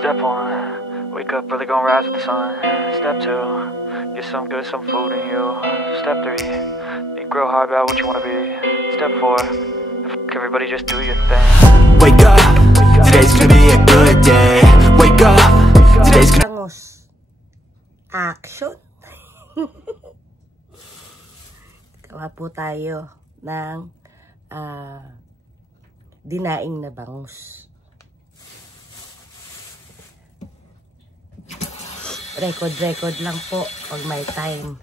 Step 1, wake up early, gonna rise with the sun. Step 2, get some good, some food in you. Step 3, think real hard about what you wanna be. Step 4, everybody just do your thing. Wake up, today's gonna be a good day. Wake up, today's gonna... Bangos. Action. Gawa po tayo ng dinaing na bangus. Record lang po pag may time.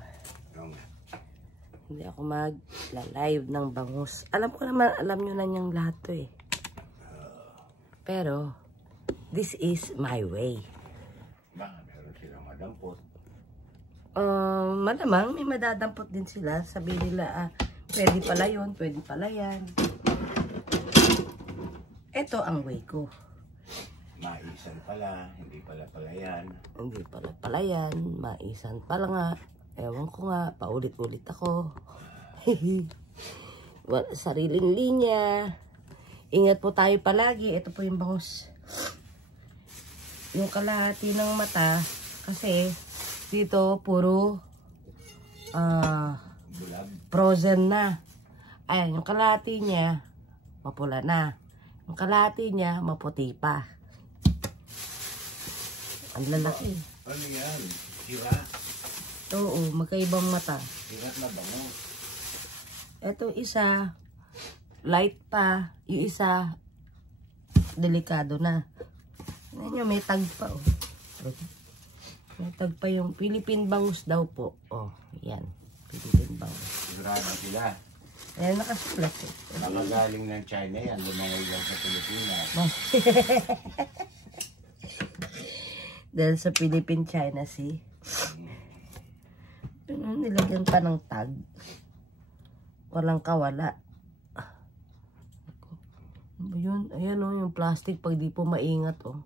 Hindi ako mag-live ng bangus. Alam ko naman, alam nyo na niyang lahat to eh. Pero, this is my way. Meron silang madampot. Malamang may madadampot din sila. Sabihin nila, pwede pala yun, pwede pala yan. Ito ang way ko. Maisan pala, hindi pala yan. Hindi pala yan, maisan pala nga. Ewan ko nga, paulit-ulit ako. Wala sariling linya. Ingat po tayo palagi. Ito po yung bangus. Yung kalahati ng mata, kasi dito puro frozen na. Ayan, yung kalahati niya, mapula na. Yung kalahati niya, maputi pa. Ang lalaki. Ano yan? Sira? Oo, magkaibang mata. Sirat na bangus. Ito isa, light pa. Yung isa, delikado na. Ano nyo, may tag pa. Oh. May tag pa yung Philippine bangus daw po. Oh, yan. Philippine bangus. Sigurado sila. Ayan, nakasulat eh. Nakagaling ng China yan. Lumangay lang sa Pilipinas. Dahil sa Philippine China Sea. Nilagyan pa ng tag. Walang kawala. Ano yun? Ayan o, yung plastic pag di po maingat o.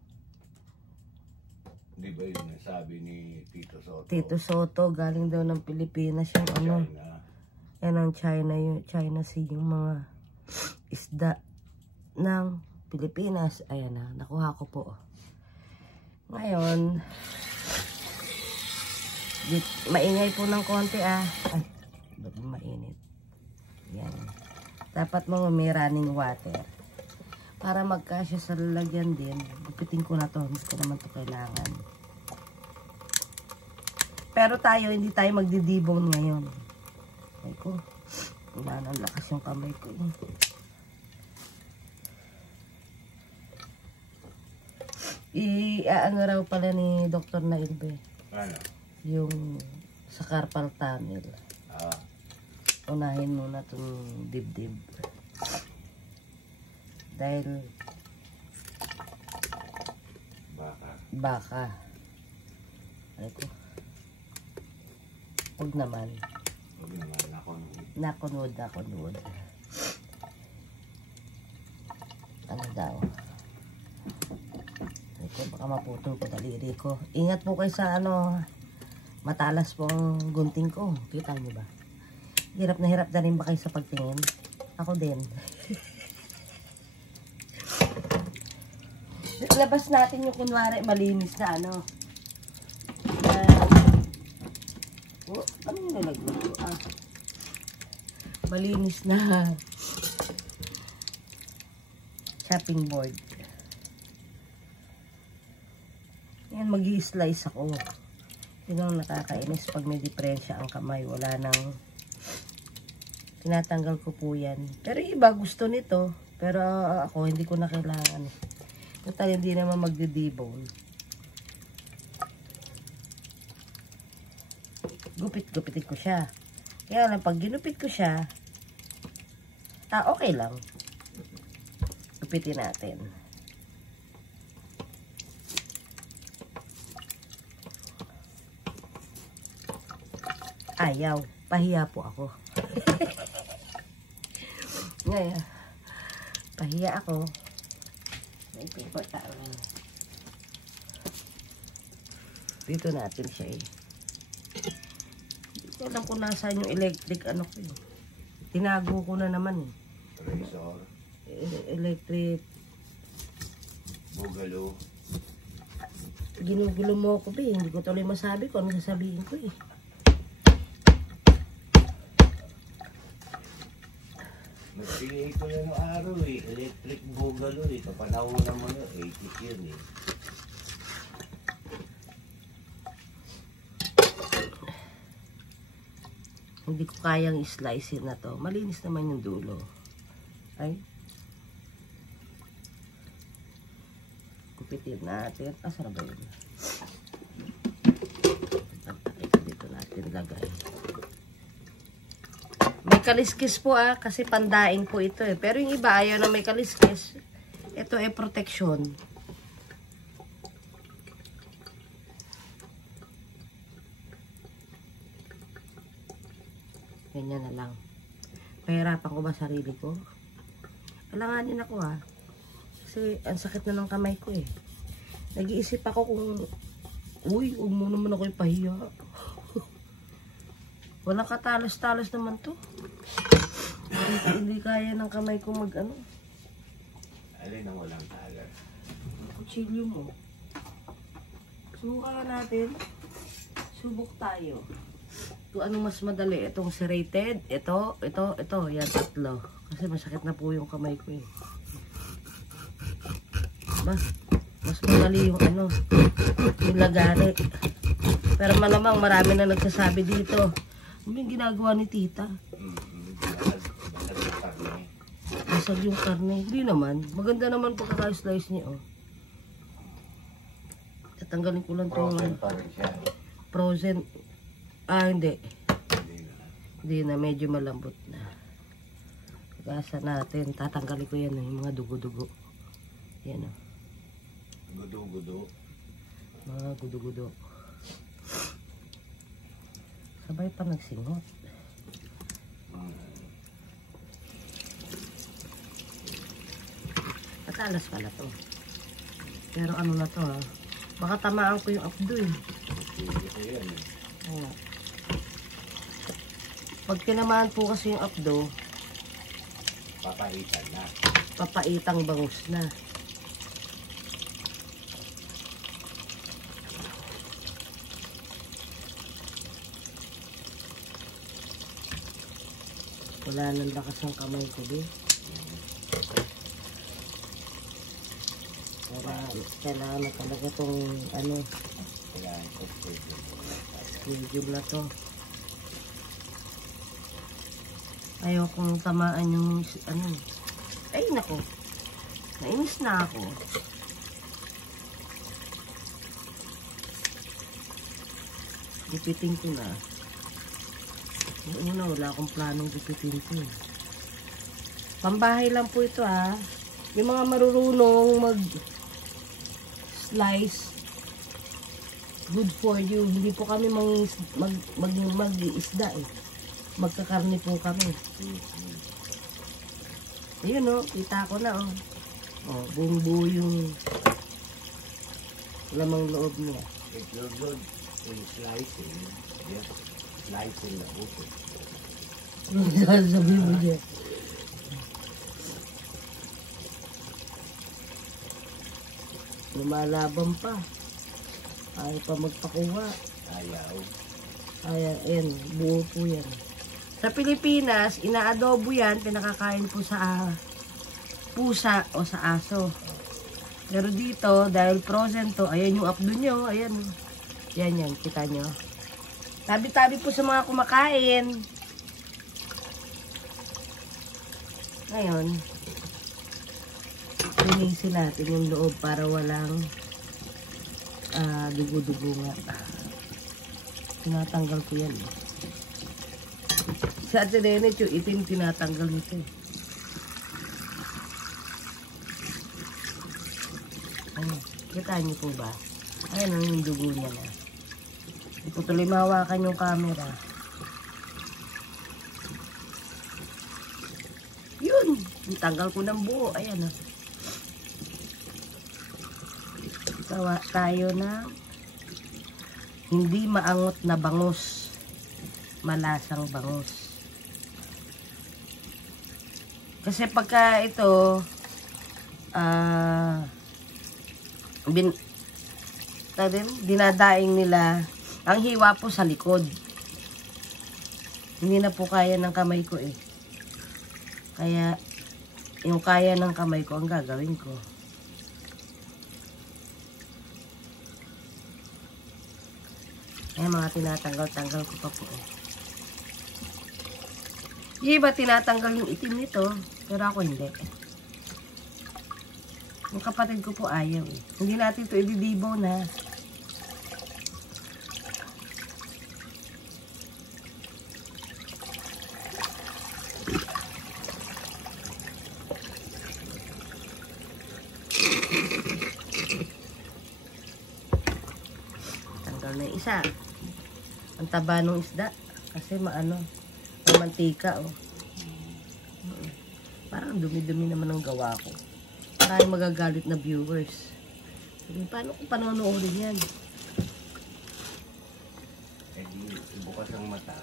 Di ba yun nasabi ni Tito Soto? Tito Soto, galing daw ng Pilipinas yung ano. Yan ang China, yung China Sea, yung mga isda ng Pilipinas. Ayan na, nakuha ko po. Ngayon, maingay po ng konti Ay, mainit. Yan. Dapat mo may running water. Para magkasya sa lalagyan din. Gupitin ko na to. Mas ko naman to kailangan. Pero tayo, hindi tayo magdidibong ngayon. Ay ko. Wala nang lakas yung kamay ko. Ano raw pala ni Dr. Nailbe? Ano? Yung sa carpal tunnel. Unahin muna itong dibdib. Dahil baka. Ay ko. Huwag naman. Nakunod. Ano daw? Ito, baka maputol ko daliri ko. Ingat po kayo sa ano, matalas po ang gunting ko. Kita nyo ba? Hirap na rin ba kayo sa pagtingin? Ako din. Labas natin yung kunwari malinis na ano. Ano yung nalaglag ko? Malinis na chopping board. Yan, mag-i-slice ako. Yun ang nakakainis pag may diferensya ang kamay. Wala nang tinatanggal ko po yan. Pero iba gusto nito. Pero ako hindi ko na kailangan. Total hindi naman magdi-debone. Gupitin ko siya. Kaya lang pag ginupit ko siya, okay lang. Gupitin natin. Ayaw. Pahiya po ako. Ngayon, pahiya ako. May paper towel. Dito natin siya eh. Hindi ko alam kung nasaan yung electric ano ko eh. Tinago ko na naman eh. Razor. Electric. Bugalo. Ginugulo mo ako, be. Hindi ko tuloy masabi kung ano sasabihin ko, eh. Nagpili ko yan ng araw, eh. Electric boogaloo, eh. Kapanahonan mo na, 80 yun, eh. Hindi ko kayang i-slice na to. Malinis naman yung dulo. Ay. Kupitin natin. Saan ba yun? Ito dito natin lagay. May kaliskis po kasi pandaing po ito eh. Pero yung iba ayaw na may kaliskis. Ito ay protection. Ganyan na lang. Pahirapan ko ba sarili ko? Alanganin ako Kasi ang sakit na ng kamay ko eh. Nag-iisip ako kung, uy, huwag mo naman ako ipahiya. Walang katalos-talos naman to. Hindi kaya ng kamay ko mag-ano. Alin ang walang talas? Kutsilyo mo. Subukan natin. Subok tayo. Kung ano mas madali. Itong serrated. Ito. Yan, 3. Kasi masakit na po yung kamay ko eh. Mas madali yung yung lagari. Pero malamang marami na nagsasabi dito. Ano yung ginagawa ni tita? Basag yung karne. Hindi naman. Maganda naman pagkaka-slice niya Tatanggalin ko lang itong Frozen pa rin siya. Frozen. Hindi. Hindi na. Medyo malambot na. Gasa natin. Tatanggalin ko yan yung mga dugo-dugo. Yan Gudo-gudo. Mga gudo-gudo. Sabay pa nagsingot. Matalas pala to. Pero ano na to Baka tamaan ko yung abdo eh. Pag tinamaan po kasi yung abdo, papaitan na. Papaitang bangus na. Wala nang lakas ng kamay ko din. Kailangan na talaga itong medium na to. Ayaw kong tamaan yung ay nako, nainis na ako. Gipitin ko na. Una, wala akong planong gipitin ko. Pambahay lang po ito Yung mga marurunong mag-slice, good for you. Hindi po kami mag-isda eh. Magkakarni po kami. Ayun kita ko na buong buo yung lamang loob niya. If you're good in slicing, just slicing the buto. Sabi mo dyan. Lumalaban pa. Ayaw pa magpakuha. Ayaw. Ayan, buo po yan. Sa Pilipinas, inaadobo yan, pinakakain po sa pusa o sa aso. Pero dito, dahil frozen to, ayan yung abdo nyo, ayan. Yan, kita nyo. Tabi-tabi po sa mga kumakain. Ngayon, linisin natin yung loob para walang dugo-dugo nga. Tinatanggal ko yan. Sa Atenene, yung itim tinatanggal nito. Ayun, kita niyo po ba? Ayun yung dugo niya na. Hindi po tuloy mahawakan yung camera. Yun! Tanggal ko ng buo. Ayan Gawa tayo ng hindi maangot na bangus. Malasang bangus. Kasi pagka ito dinadaing nila. Ang hiwa po sa likod. Hindi na po kaya ng kamay ko eh. Kaya, yung kaya ng kamay ko ang gagawin ko. Ay, mga tinatanggal-tanggal ko pa po eh. Yung iba tinatanggal yung itim nito, pero ako hindi. Yung kapatid ko po ayaw eh. Hindi natin ito ibibibo na. Tanggal na yung isa. Ang taba ng isda. Kasi maano. Mantika, oh. Parang dumi-dumi naman ang gawa ko. Maraming magagalit na viewers. Sabi, paano kung panonoodin yan? Eh di, bukas ang mata.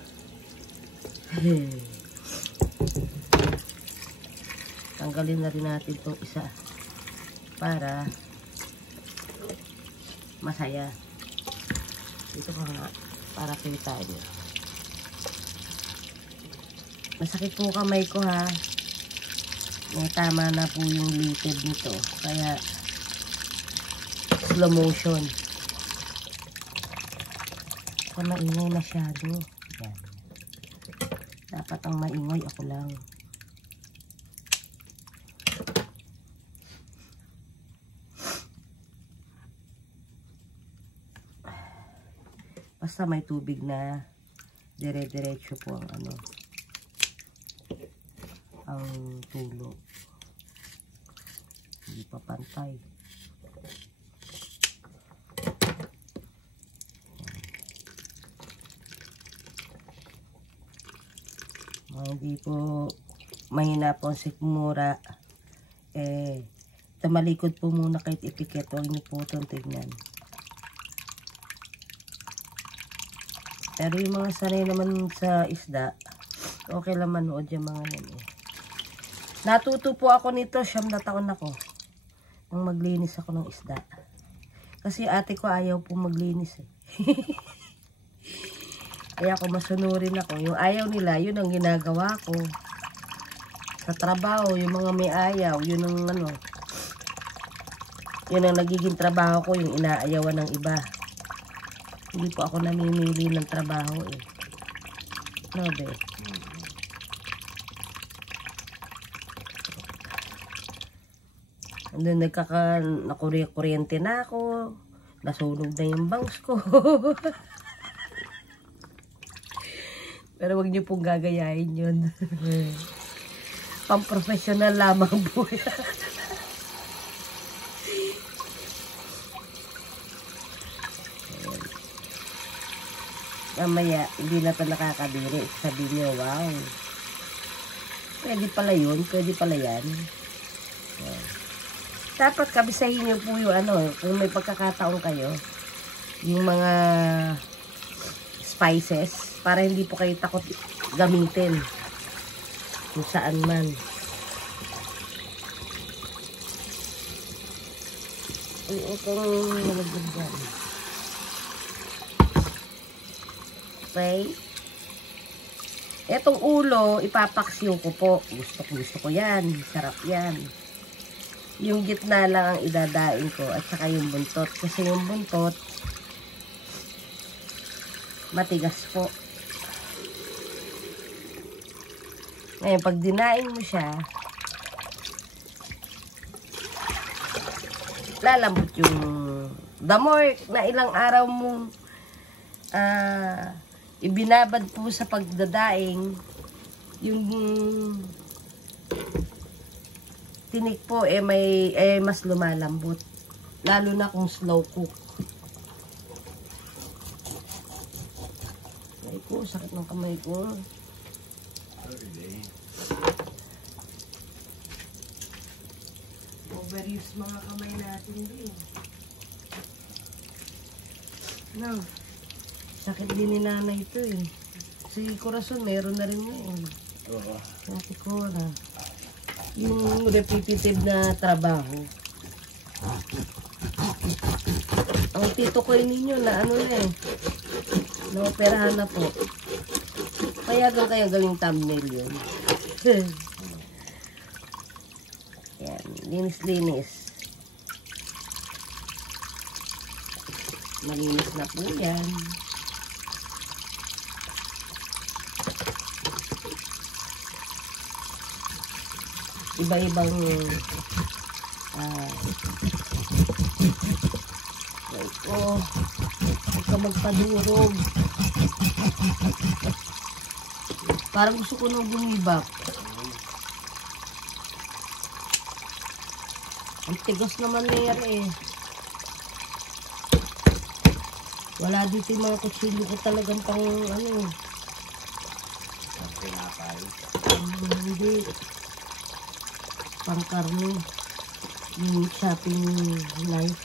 Tanggalin na rin natin itong isa. Para masaya. Dito ka nga. Para kita niyo. Masakit po kamay ko ha. May tama na po yung litid nito. Kaya slow motion. Kung maingay masyado. Yan. Dapat ang maingay ako lang. Basta may tubig na dire-diretso po ang ano. Ang tulo. Hindi pa pantay. Hindi po mahina po ang sikmura. Tamalikod po muna kahit ipikit. Huwag niyo po itong tignan. Pero yung mga sanay naman sa isda, okay lang manood yung mga yan eh. Natuto po ako nito, 9 na taon ako. Nang maglinis ako ng isda. Kasi ate ko ayaw po maglinis eh. Kaya ako masunurin ako. Yung ayaw nila, yun ang ginagawa ko. Sa trabaho, yung mga may ayaw, yun ang ano. Yun ang nagiging trabaho ko, yung inaayawan ng iba. Hindi po ako namimili ng trabaho eh. No, be? Andun nakuryente na ako. Nasunog na yung bangs ko. Pero wag niyo pong gagayahin yun. Pang-professional lamang po yan. Mamaya, hindi na ito nakakadiri. Sabi niyo, wow. Pwede pala yun. Pwede pala yan. Yan. Dapat kabisahin niyo po yung ano, kung may pagkakataon kayo, yung mga spices, para hindi po kayo takot gamitin kung saan man. Itong nalagyan dyan. Okay. Etong ulo, ipapaksiw ko po. Gusto ko yan. Sarap yan. Yung gitna lang ang idadain ko at saka yung buntot. Kasi yung buntot, matigas po. Ngayon, pag dinain mo siya, lalambot yung the more na ilang araw mo ibinabad po sa pagdadaing, yung tinik po mas lumalambot. Lalo na kung slow cook. Ay ko, sakit ng kamay ko. Overuse mga kamay natin din. No. Sakit din ni nanay ito eh. Si Corazon, meron na rin yun. Kasi ko na. Yung repetitive na trabaho. Ang tito ko ninyo na ano na eh. Naoperahan na po. Payagan kaya galing thumbnail yun. Yan, linis-linis. Malinis na po yan. Iba-ibang huwag ka magpadurog. Parang gusto ko nang bumibak. Ang tigas naman na yan eh. Wala dito yung mga kutsilyo ko talagang pang ano. Ang pinapay. Hindi. Pang karne. Yung chopping knife.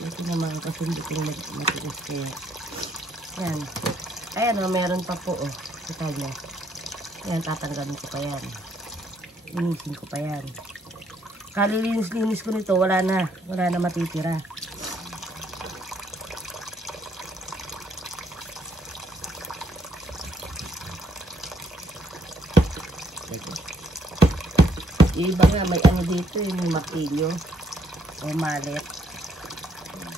Ito naman kasi hindi ko matigas kaya. Yan. Ayan o, meron pa po oh. Kita niya. Ayan, tatanggalin ko pa yan. Linisin ko pa yan. Kalilinis-linis ko nito, wala na matitira. Yung iba nga, may ano dito, yung martilyo o mallet.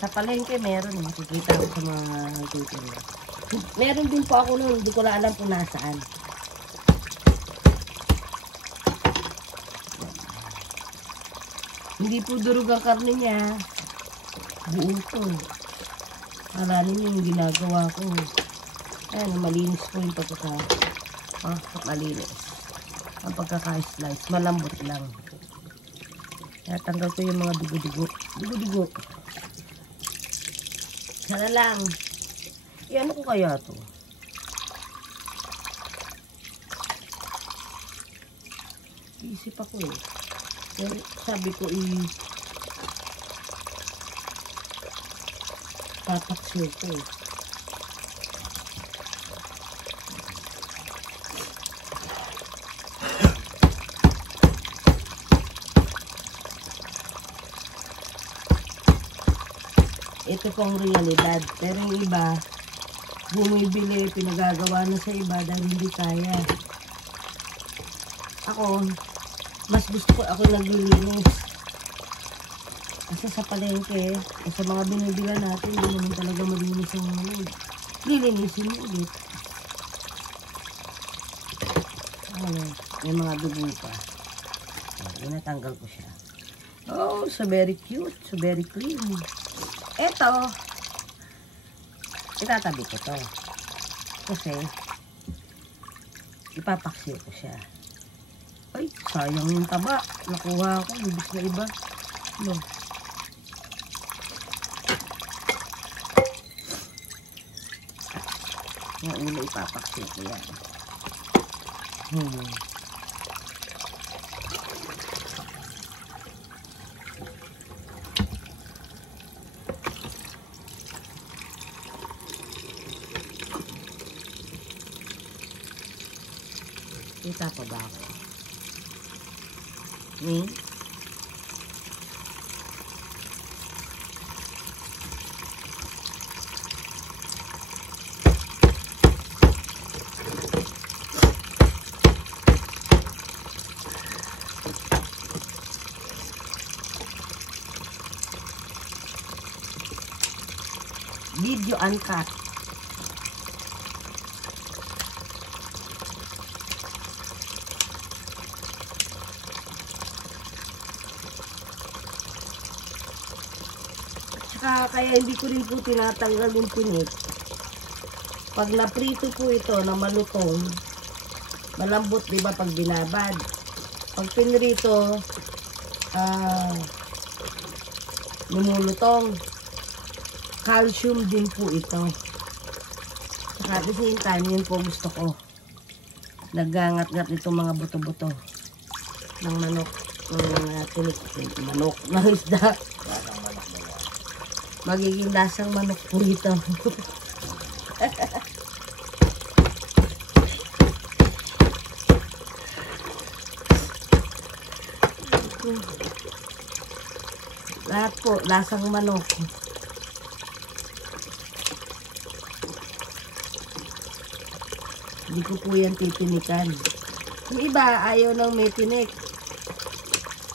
Sa palengke meron, makikita ko sa mga tutorial. Meron din po ako noon, hindi ko na alam kung nasaan. Hindi po durog ang karne niya. Buo to. Akala ninyo yung ginagawa ko. Ayan, malinis po yung malinis. Ang pagkaka-slice. Malambot lang. Natanggal ko yung mga dugo-dugo. Dugo-dugo. Sana lang. Ano ko kaya to? Isip ako eh. Pero sabi ko tataksil ko eh. Ito pong realidad. Pero yung iba, bumibili, pinagagawa na sa iba dahil hindi kaya. Ako, mas gusto ko ako naglilinis. Kasi sa palengke, sa mga binibila natin, hindi naman talaga malinis ang mga. Lilinisin mo ulit. Ano, may mga dugo pa. Inatanggal ko siya. Oh, so very cute, so very clean. Eto, itatabi ko to. Kasi, ipapaksiw ko siya. Ay, sayang yung taba. Nakuha ko, ibig na iba. No. Yung ulo ipapaksiw ko yan. Kita pa ba ako? Video uncut. Kaya hindi ko rin po tinatanggal yung pinit. Pag naprito po ito na malutong, malambot, diba, pag binabad. Pag pinrito, lumulutong. Calcium din po ito. Saka at the same time, yun po gusto ko. Nagangat-ngat itong mga buto-buto ng manok. Ng manok, ng isda. Magiging lasang manok po ito. Lahat po, lasang manok. Hindi ko po yan titinikan. Yung iba, ayaw ng may tinik.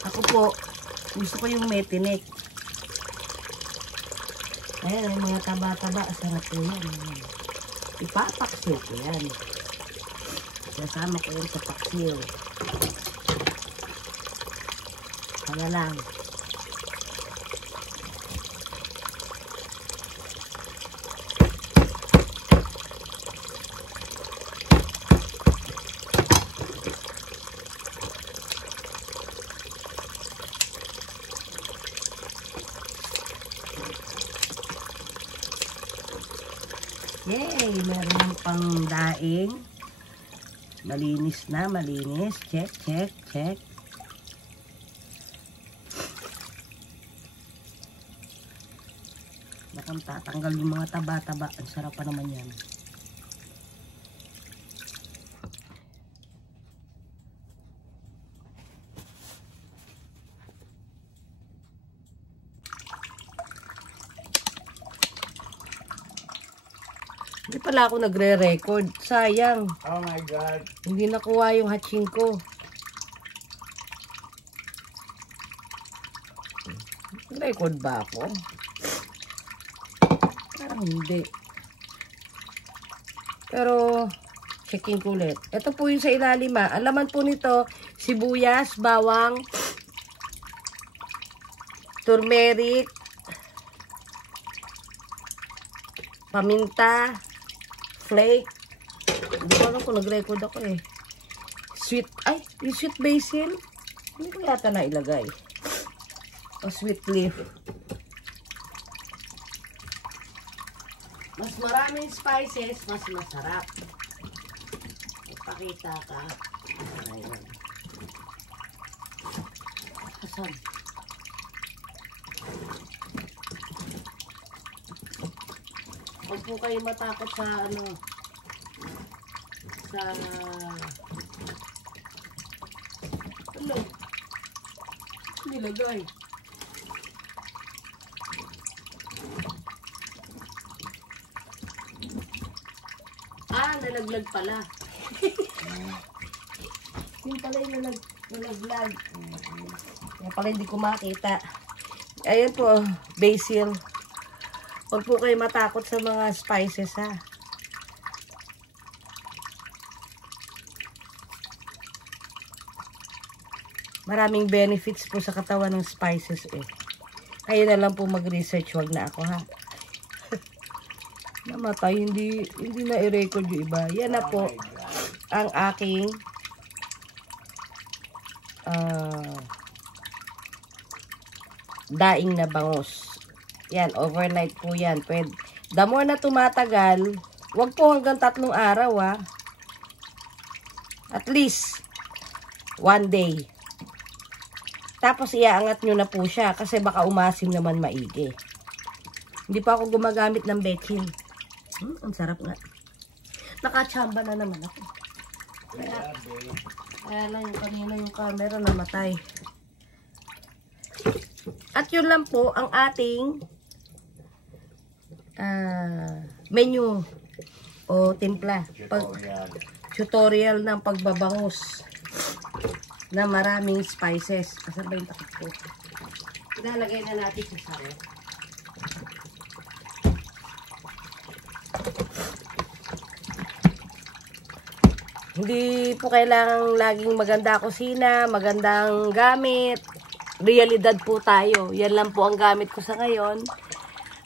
Ako po, gusto ko yung may tinik. Ayan, yung mga taba-taba, sarap po yan. Ipapaksil ko yan. Sasama ko yan sa paksil. Kaya lang. Yay! Meron pang daing. Malinis na, malinis. Check, check, check. Nakang tatanggal yung mga taba-taba. Ang sarap pa naman yan. Hindi pala ako nagre-record. Sayang. Oh my God. Hindi nakuha yung hatching ko. Record ba ako? Parang hindi. Pero, checking ko ulit. Ito po yung sa ilalim ha. Ang laman po nito, sibuyas, bawang, turmeric, paminta, flake. Hindi ko alam kung nag-record ako eh. Sweet, ay, yung sweet basil. Hindi ko yata na ilagay. O sweet leaf. Mas maraming spices, mas masarap. Ipakita ka. Ayan. Asan? Huwag po kayo matakot sa ano, sa ano, nilagay. Nalaglag pala. Yung pala yung nalaglag. Kaya pala hindi ko makita. Ayan po, basil. Huwag po kayo matakot sa mga spices ha. Maraming benefits po sa katawan ng spices eh. Kayo na lang po mag-research, wag na ako ha. Namatay, hindi na i-record yung iba. Yan na po ang aking daing na bangus. Yan, overnight po yan. Pwede. The more na tumatagal, wag po hanggang 3 araw ha. At least 1 day. Tapos iaangat nyo na po siya kasi baka umasim naman maigi. Hindi pa ako gumagamit ng betchin. Ang sarap nga. Nakachamba na naman ako. Kaya lang yung kanina yung camera namatay. At yun lang po ang ating menu o timpla. Tutorial ng pagbabangus na maraming spices. Asan ba yung takip ko? Ilalagay na natin sa sayo. Hindi po kailangang laging maganda kusina, magandang gamit. Realidad po tayo. Yan lang po ang gamit ko sa ngayon.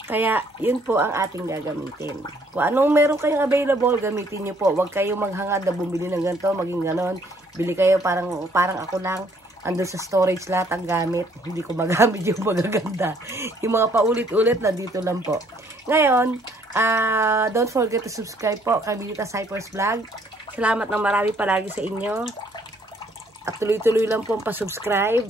Kaya, yun po ang ating gagamitin. Kung anong meron kayong available, gamitin nyo po. Huwag kayong maghangad na bumili ng ganito, maging ganon. Bili kayo parang ako lang. Andun sa storage lahat ang gamit. Hindi ko magamit yung magaganda. Yung mga paulit-ulit na dito lang po. Ngayon, don't forget to subscribe po kay Milita Cyphers Vlog. Salamat ng marami palagi sa inyo. At tuloy-tuloy lang po ang pasubscribe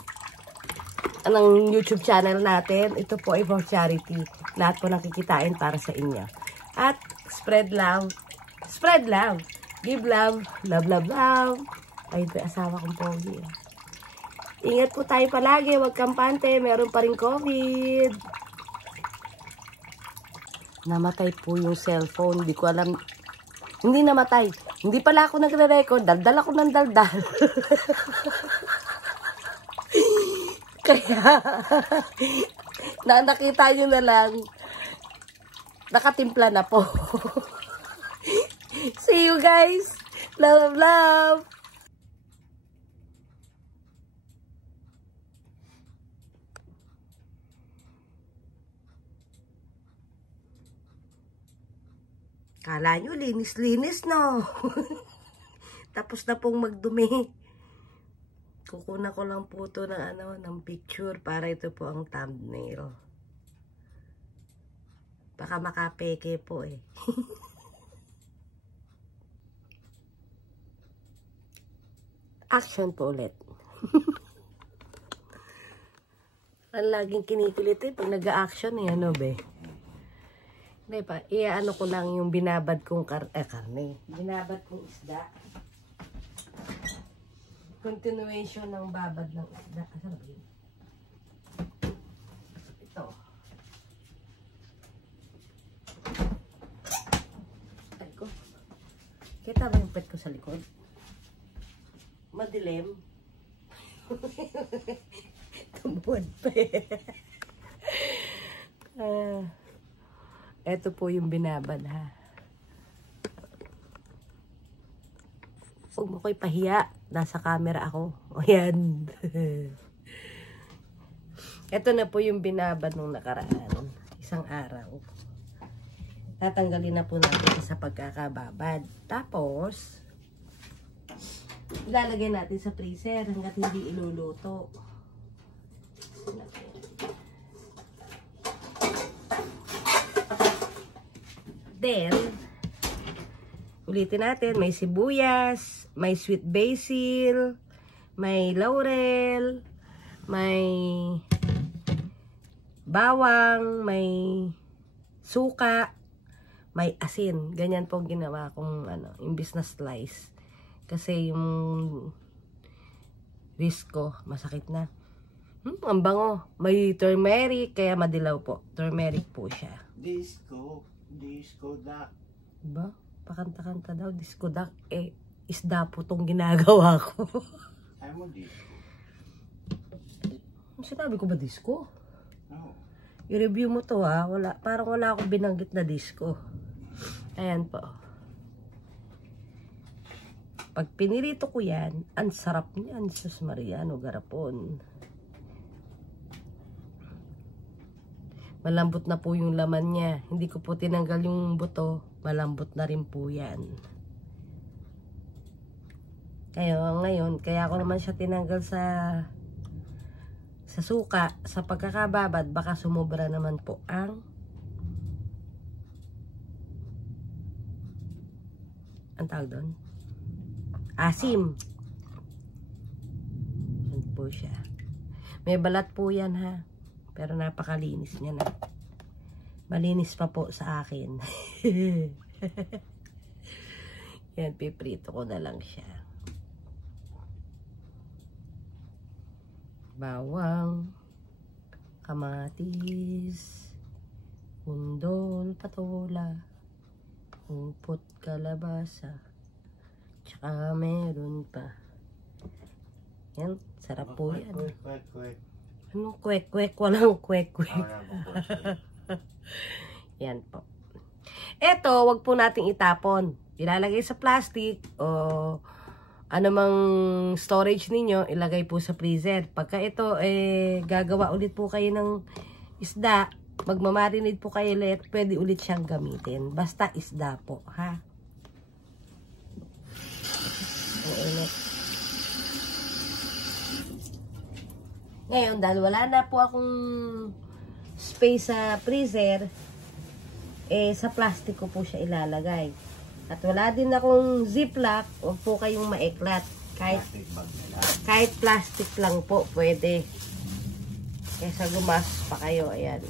ng YouTube channel natin. Ito po ay for charity. Lahat po nakikitain para sa inyo. At spread love. Spread love. Give love. Love, love, love. Ay, ito asawa kong pogi. Ingat po tayo palagi, huwag kampante, meron pa rin COVID. Namatay po yung cellphone, hindi ko alam. Hindi namatay. Hindi pala ako nagre-record, daldal ako ng daldal. Kaya, nakita nyo na lang, nakatimpla na po. See you guys. Love, love. Kala nyo, linis-linis, no? Tapos na pong magdumi. Kukunan ko lang po ito ng picture para ito po ang thumbnail. Baka makapeke po eh. Action po ulit. Ang laging kinikilit eh pag nag-action eh, ano be? Hindi pa, iaano ko lang yung binabad kong karne. Binabad kong isda. Continuation ng babad ng isda. Asan ba yun? Ito. Ay ko. Kita ba yung pet ko sa likod? Madilim. Tumuod pa eh. Ito po yung binabad ha. Huwag mo ko'y pahiya. Nasa camera ako. Ayan. Ito na po yung binabad nung nakaraan. Isang araw. Tatanggalin na po natin sa pagkakababad. Tapos, ilalagay natin sa freezer hanggat hindi iluluto. Then, ulitin natin, may sibuyas, may sweet basil, may laurel, may bawang, may suka, may asin. Ganyan po ginawa kong imbis na slice. Kasi yung wrist ko, masakit na. Ang bango. May turmeric, kaya madilaw po. Turmeric po siya. Disco duck. Diba? Pakanta-kanta daw, disco duck. Eh, isda po tong ginagawa ko. Ayaw mo disco? Sinabi ko ba disco? No. I-review mo to ha. Parang wala akong binanggit na disco. Ayan po. Pag pinirito ko yan, ang sarap niyan. Sus Mariano, garapon. Malambot na po yung laman niya. Hindi ko po tinanggal yung buto. Malambot na rin po yan. Ngayon, kaya ko naman siya tinanggal sa suka. Sa pagkakababad, baka sumobra naman po ang tawag doon? Asim. Yan po siya. May balat po yan ha. Pero napakalinis niya na. Malinis pa po sa akin. Yan, piprito ko na lang siya. Bawang, kamatis, undol, patola, upot, kalabasa, tsaka meron pa. Yan, sarap po yan. Kwek. Anong kwek-kwek? Walang kwek-kwek. Yan po. Eto, wag po nating itapon. Ilalagay sa plastic o anumang storage ninyo, ilagay po sa freezer. Pagka ito, gagawa ulit po kayo ng isda, magmamarinate po kayo ulit, pwede ulit siyang gamitin. Basta isda po, ha? Ngayon, dahil wala na po akong space sa freezer, sa plastic ko po siya ilalagay. At wala din akong ziplock, huwag po kayong maeklat. Kahit plastic lang po, pwede. Kesa gumas pa kayo, ayan.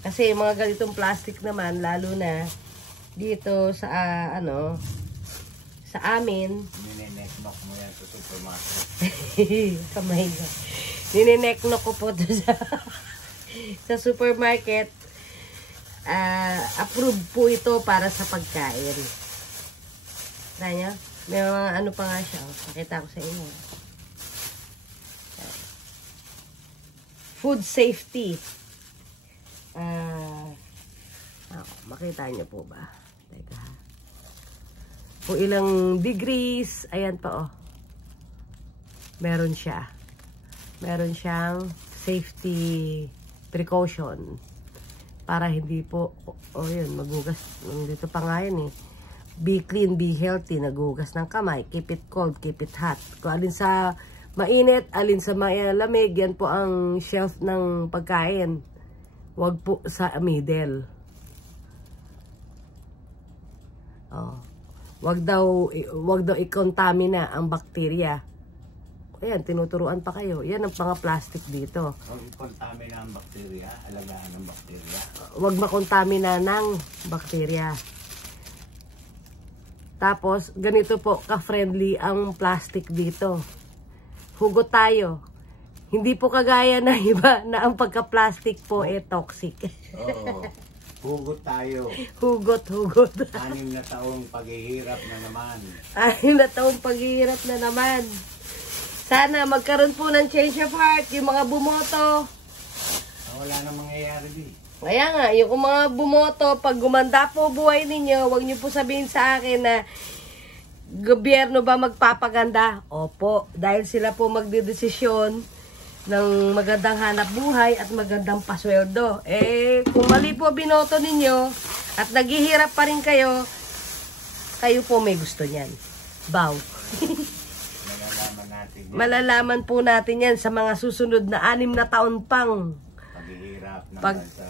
Kasi yung mga ganitong plastic naman, lalo na dito sa, sa amin. Ninineknok mo yan sa supermarket. Kamay ko. Ninineknok ko po to sa supermarket. Approved po ito para sa pagkain. Tanya, may mga ano pa nga siya. Pakita ko sa inyo. Food safety. Makita niyo po ba? Teka ha. Kung ilang degrees. Ayan pa oh. Meron siya. Meron siyang safety precaution. Para hindi po, yun, magugas. Dito pa nga yun eh. Be clean, be healthy. Nagugas ng kamay. Keep it cold, keep it hot. Kung alin sa mainit, alin sa malamig, yan po ang shelf ng pagkain. Huwag po sa middle. Oh. Wag daw i-contamina ang bakterya. Ayan, tinuturuan pa kayo. Yan ang mga plastic dito. Huwag i-contamina ang bakterya, alagaan ng bakterya. Huwag makontamina ng bakterya. Tapos, ganito po, ka-friendly ang plastic dito. Hugot tayo. Hindi po kagaya na iba na ang pagka-plastic po toxic. Oo. Hugot tayo. Hugot. 6 na taong paghihirap na naman. 6 na taong paghihirap na naman. Sana magkaroon po ng change of heart yung mga bumoto. Wala nang mangyayari din. Kaya nga, yung mga bumoto, pag gumanda po buhay ninyo, huwag niyo po sabihin sa akin na gobyerno ba magpapaganda? Opo, dahil sila po magdedesisyon ng magandang hanap buhay at magandang pasweldo. Kung mali po binoto ninyo at naghihirap pa rin kayo, kayo po may gusto niyan. Bow. Malalaman natin yan. Malalaman po natin yan sa mga susunod na 6 na taon pang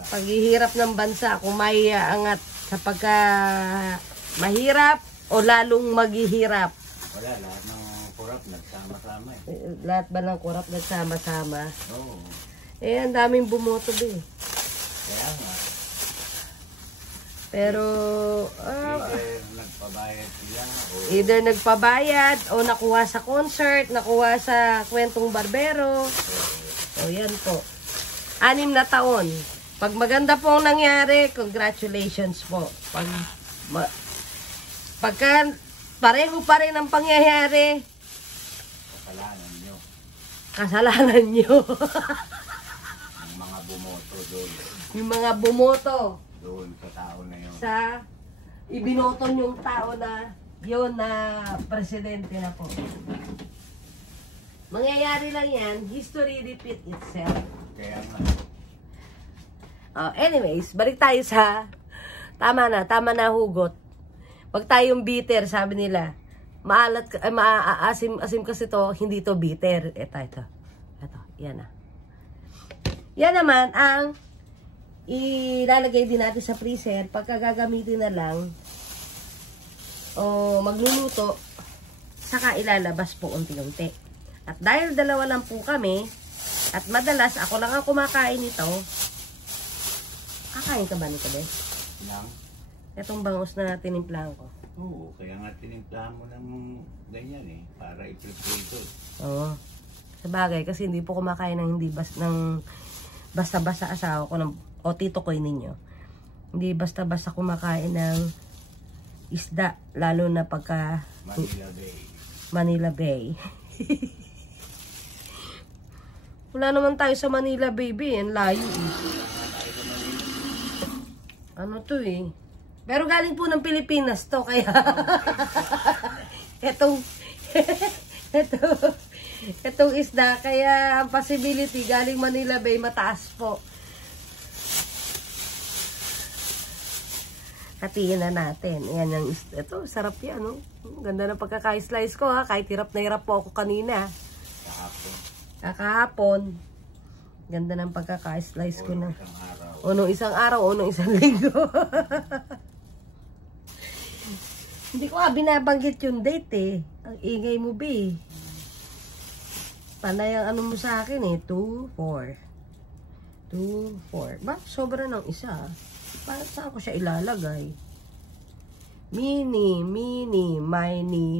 paghihirap ng bansa. Kung may angat sa pagka mahirap o lalong maghihirap. Wala, lahat ng kurap nagsama-sama eh. Lahat ba ng kurap nagsama-sama? Oo. Ang daming bumoto din. Kaya nga. Pero either nagpabayad sila o either nagpabayad o nakuha sa concert, nakuha sa kwentong barbero. O yan po. 6 na taon. Pag maganda po ang nangyari, congratulations po. Pagka pareho pa rin ang pangyayari, kasalanan nyo. Kasalanan nyo. Ang mga bumoto doon. Yung mga bumoto. Doon sa tao na yun. Sa ibinoto yung tao na yun na presidente na po. Mangyayari lang yan, history repeat itself. Kaya nga. Anyways, balik tayo sa tama na hugot. Wag tayong bitter, sabi nila. Asim kasi to, hindi to bitter. Ito, yan na. Yan naman ang ilalagay din natin sa freezer pagka gagamitin na lang o magluluto, saka ilalabas po unti-unti. At dahil 2 lang po kami at madalas ako lang ang kumakain nito. Kakain ka ba nito, be? Lang? Itong bangus na tinimplahan ko. Oo, kaya nga tinimplahan mo ng ganyan eh, para i-prepare ito. Oo. Sabagay, kasi hindi po kumakain ng basta-basta asawa ko o tito ko ninyo. Hindi basta-basta kumakain ng isda, lalo na pagka Manila Bay. Wala naman tayo sa Manila, baby. Ang layo eh. Ano to eh. Pero galing po ng Pilipinas to, kaya itong isda, kaya ang possibility galing Manila Bay mataas po. Hatiin na natin. Ayan ang isda. Ito, sarap yan, no? Ganda ng pagkaka-slice ko, ha? Kahit hirap na hirap po ako kanina. Kakahapon. Ganda ng pagkaka-slice ko na. O nung isang araw, o nung isang linggo. Hindi ko binabanggit yung date eh. Ang ingay mo, be. Panay ang ano mo sa akin eh. 2, 4. 2, 4. Ba? Sobra ng isa. Para saan ko siya ilalagay? mini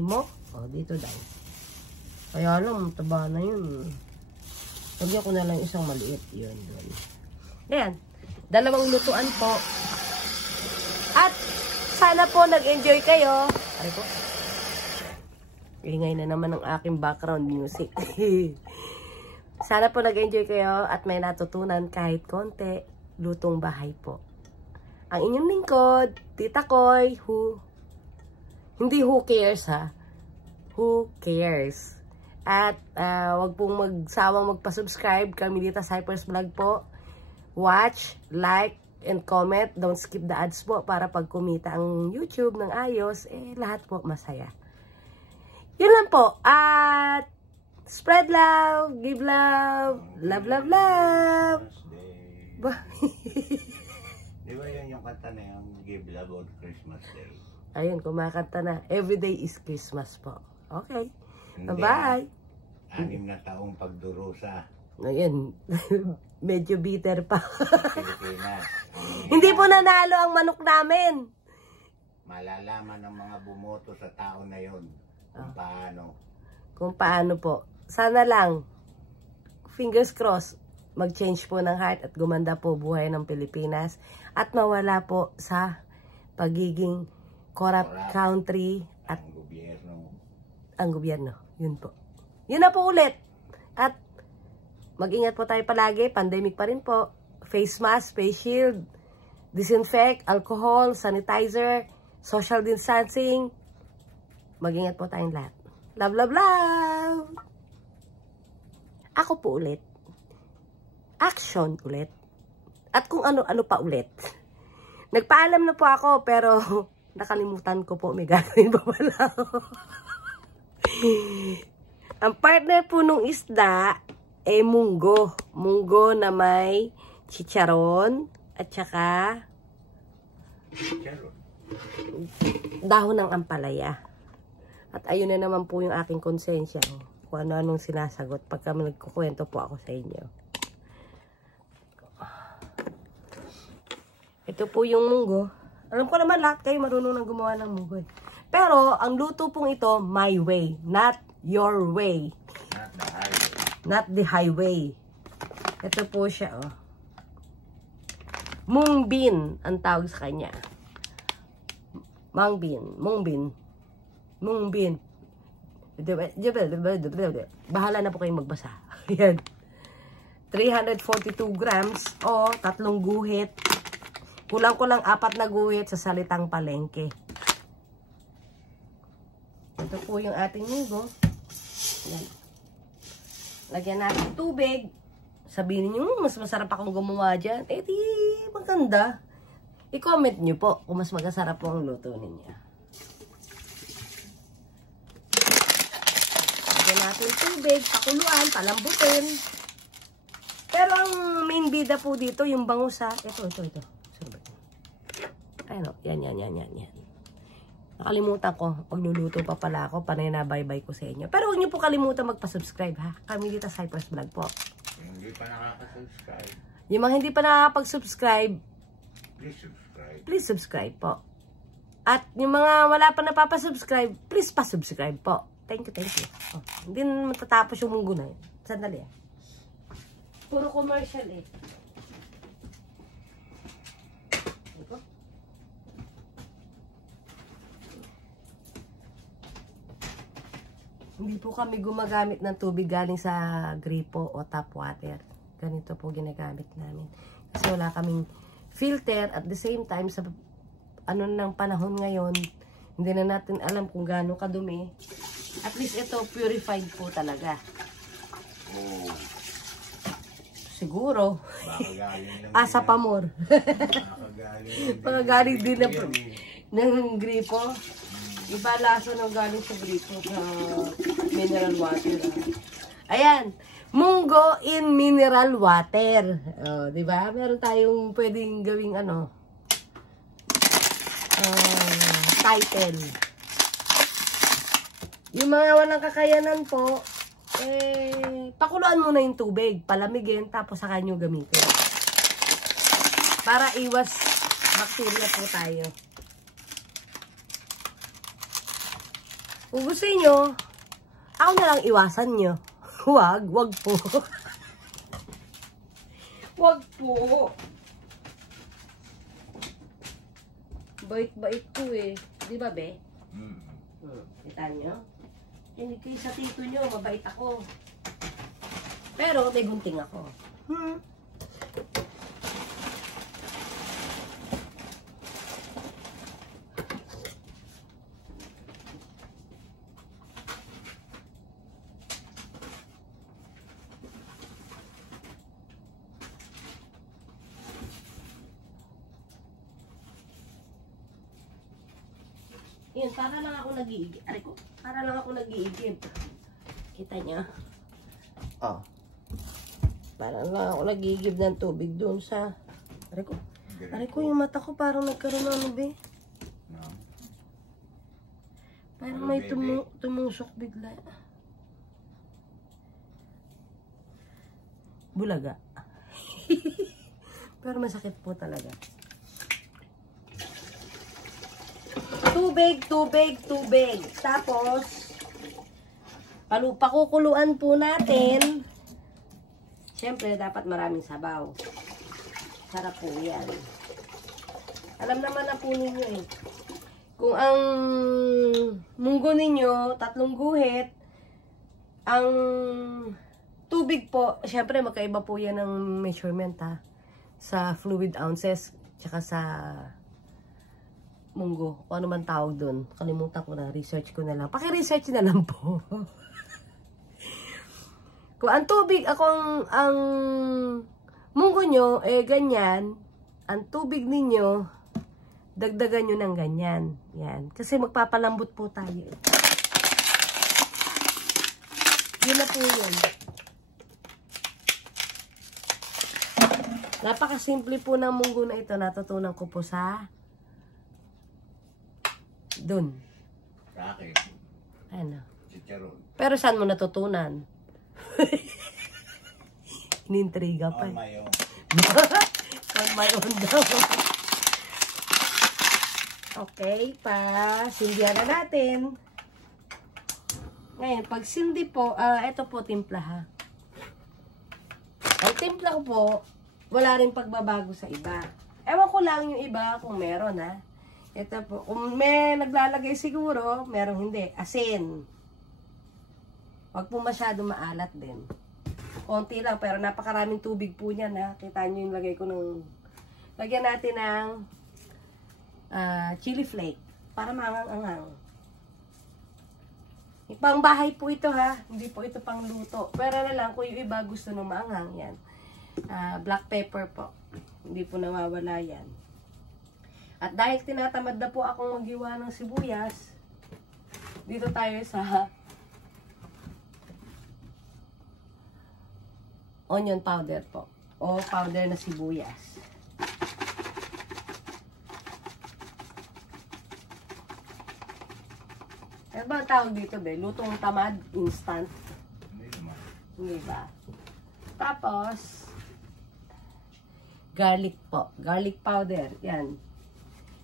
mo. O, dito daw. Kaya lang, taba na yun. Lagyan ko na lang isang maliit. Yun, doon. Ayan. 2 lutuan po. At, sana po nag-enjoy kayo. Ay po. Ingay na naman ang aking background music. Sana po nag-enjoy kayo at may natutunan kahit konti. Lutong bahay po. Ang inyong lingkod, Tita Koy, hindi who cares ha. Who cares? At wag pong magsawang magpa-subscribe. Kami dito sa Hypers Vlog po. Watch, like, and comment. Don't skip the ads po para pag kumita ang YouTube ng ayos, lahat po masaya. Yun lang po. At spread love, give love, love, love, love. Di ba yun yung kanta na yung give love on Christmas Day? Ayun, kumakanta na. Everyday is Christmas po. Okay. Hindi. Bye-bye. 6 na taong pagdurusa. Ngayon, medyo bitter pa. Pilipinas. Hindi po nanalo ang manok namin. Malalaman ng mga bumoto sa tao na yun kung paano. Kung paano po. Sana lang, fingers crossed, mag-change po ng heart at gumanda po buhay ng Pilipinas at mawala po sa pagiging corrupt country at ang gobyerno. Yun po. Yun na po ulit. At mag-ingat po tayo palagi. Pandemic pa rin po. Face mask, face shield, disinfect, alcohol, sanitizer, social distancing. Mag-ingat po tayong lahat. Love, love, love! Ako po ulit. Action ulit. At kung ano-ano pa ulit. Nagpaalam na po ako pero nakalimutan ko po. May gagawin pa pala ako. Ang partner po nung isda munggo. Munggo na may chicharon at saka dahon ng ampalaya. At ayun na naman po yung aking konsensya. Kung ano-anong sinasagot pagka nagkukwento po ako sa inyo. Ito po yung munggo. Alam ko naman lahat kayo marunong nang gumawa ng munggo eh. Pero ang luto pong ito, my way. Not your way. Not the highway. Ito po siya oh. Mung bean ang tawag sa kanya. Mung bean. Bahala na po kayong magbasa. Yan. 342 grams o 3 guhit. Kulang-kulang 4 na guhit sa salitang palengke. Ito po yung ating munggo. Yan. Lagyan natin tubig. Sabihin niyo, mas masarap akong gumawa dyan. Eh di, maganda. I-comment nyo po kung mas masarap po ang luto ninyo. Lagyan natin tubig, pakuluan, palambutin. Pero ang main bida po dito, yung bangus ha. Ito. Ayun o, yan. Nakalimutan ko, pagluluto pa pala ako, panay na bye-bye ko sa inyo. Pero huwag niyo po kalimutan magpa-subscribe ha. Kami dito sa Hypers Vlog po. Hindi pa nakaka-subscribe. Yung mga hindi pa nakakapag-subscribe, please subscribe po. At yung mga wala pa napapasubscribe, please pa-subscribe po. Thank you. Oh, hindi na matatapos yung munggo na yun. Sandali ah. Puro commercial eh. Ito. Hindi po kami gumagamit ng tubig galing sa gripo o tap water. Ganito po ginagamit namin. Kasi wala kaming filter at the same time sa ano ng panahon ngayon, hindi na natin alam kung gaano kadumi. At least ito purified po talaga. Oh. Siguro. Asa pamor. Galing din ng gripo. Iba lasa ng galing sa gripo sa mineral water. Ayan. Munggo in mineral water. Oh, 'di ba? Meron tayong pwedeng gawing title. Yung mga walang kakayanan po, pakuluan muna yung tubig, palamigin, tapos saka nyo gamitin. Para iwas bacteria po tayo. Kung gusto nyo, ako na lang iwasan nyo. Wag po. Wag po. Bait-bait ko eh. Di ba, be? Kita nyo? Hindi kayo sa tito nyo, mabait ako. Pero may gunting ako. Yun, para lang ako nag-iigib. Aray ko, para lang ako nag-iigib. Kita niya? Oh. Para lang ako nag-iigib ng tubig doon sa... Aray ko, yung mata ko parang nagkaroon ng ano, be? No. Parang may tumusok bigla. Bulaga. Pero masakit po talaga. Tubig. Tapos, pakukuluan po natin. Siyempre, dapat maraming sabaw. Sarap po yan. Alam naman na po ninyo eh. Kung ang munggo ninyo, 3 guhit, ang tubig po, siyempre magkaiba po yan ng measurement ha. Sa fluid ounces, tsaka sa munggo. Kung ano man tawag doon. Kalimutan ko na. Research ko na lang. Paki-research na lang po. Kung ang tubig, ang munggo nyo, ganyan. Ang tubig ninyo, dagdagan nyo ng ganyan. Yan. Kasi magpapalambot po tayo. Yun na po yun. Napakasimple po ng munggo na ito. Natutunan ko po sa doon. Sa akin. Ano? Chicharon. Pero saan mo natutunan? Inintriga pa. On my own. On my own daw. Okay, sindihan na natin. Ngayon, pag sindi po, ito po timpla ha. Ang timpla ko po, wala rin pagbabago sa iba. Ewan ko lang yung iba kung meron ha. Ito po, kung may naglalagay siguro, merong hindi. Asin. Huwag po masyado maalat din. Konti lang, pero napakaraming tubig po niyan ha. Kita nyo yung lagay ko ng... Lagyan natin ng chili flake. Para mangang-angang. Pang bahay po ito ha. Hindi po ito pang luto. Pero na lang, kung yung iba gusto nung maanghang, yan. Black pepper po. Hindi po nawawala yan. At dahil tinatamad na po akong maghiwa ng sibuyas, dito tayo sa onion powder po. O powder na sibuyas. Ano ba ang tawag dito, be? Lutong tamad, instant. Hindi naman. Hindi ba? Tapos, garlic po. Garlic powder. Yan.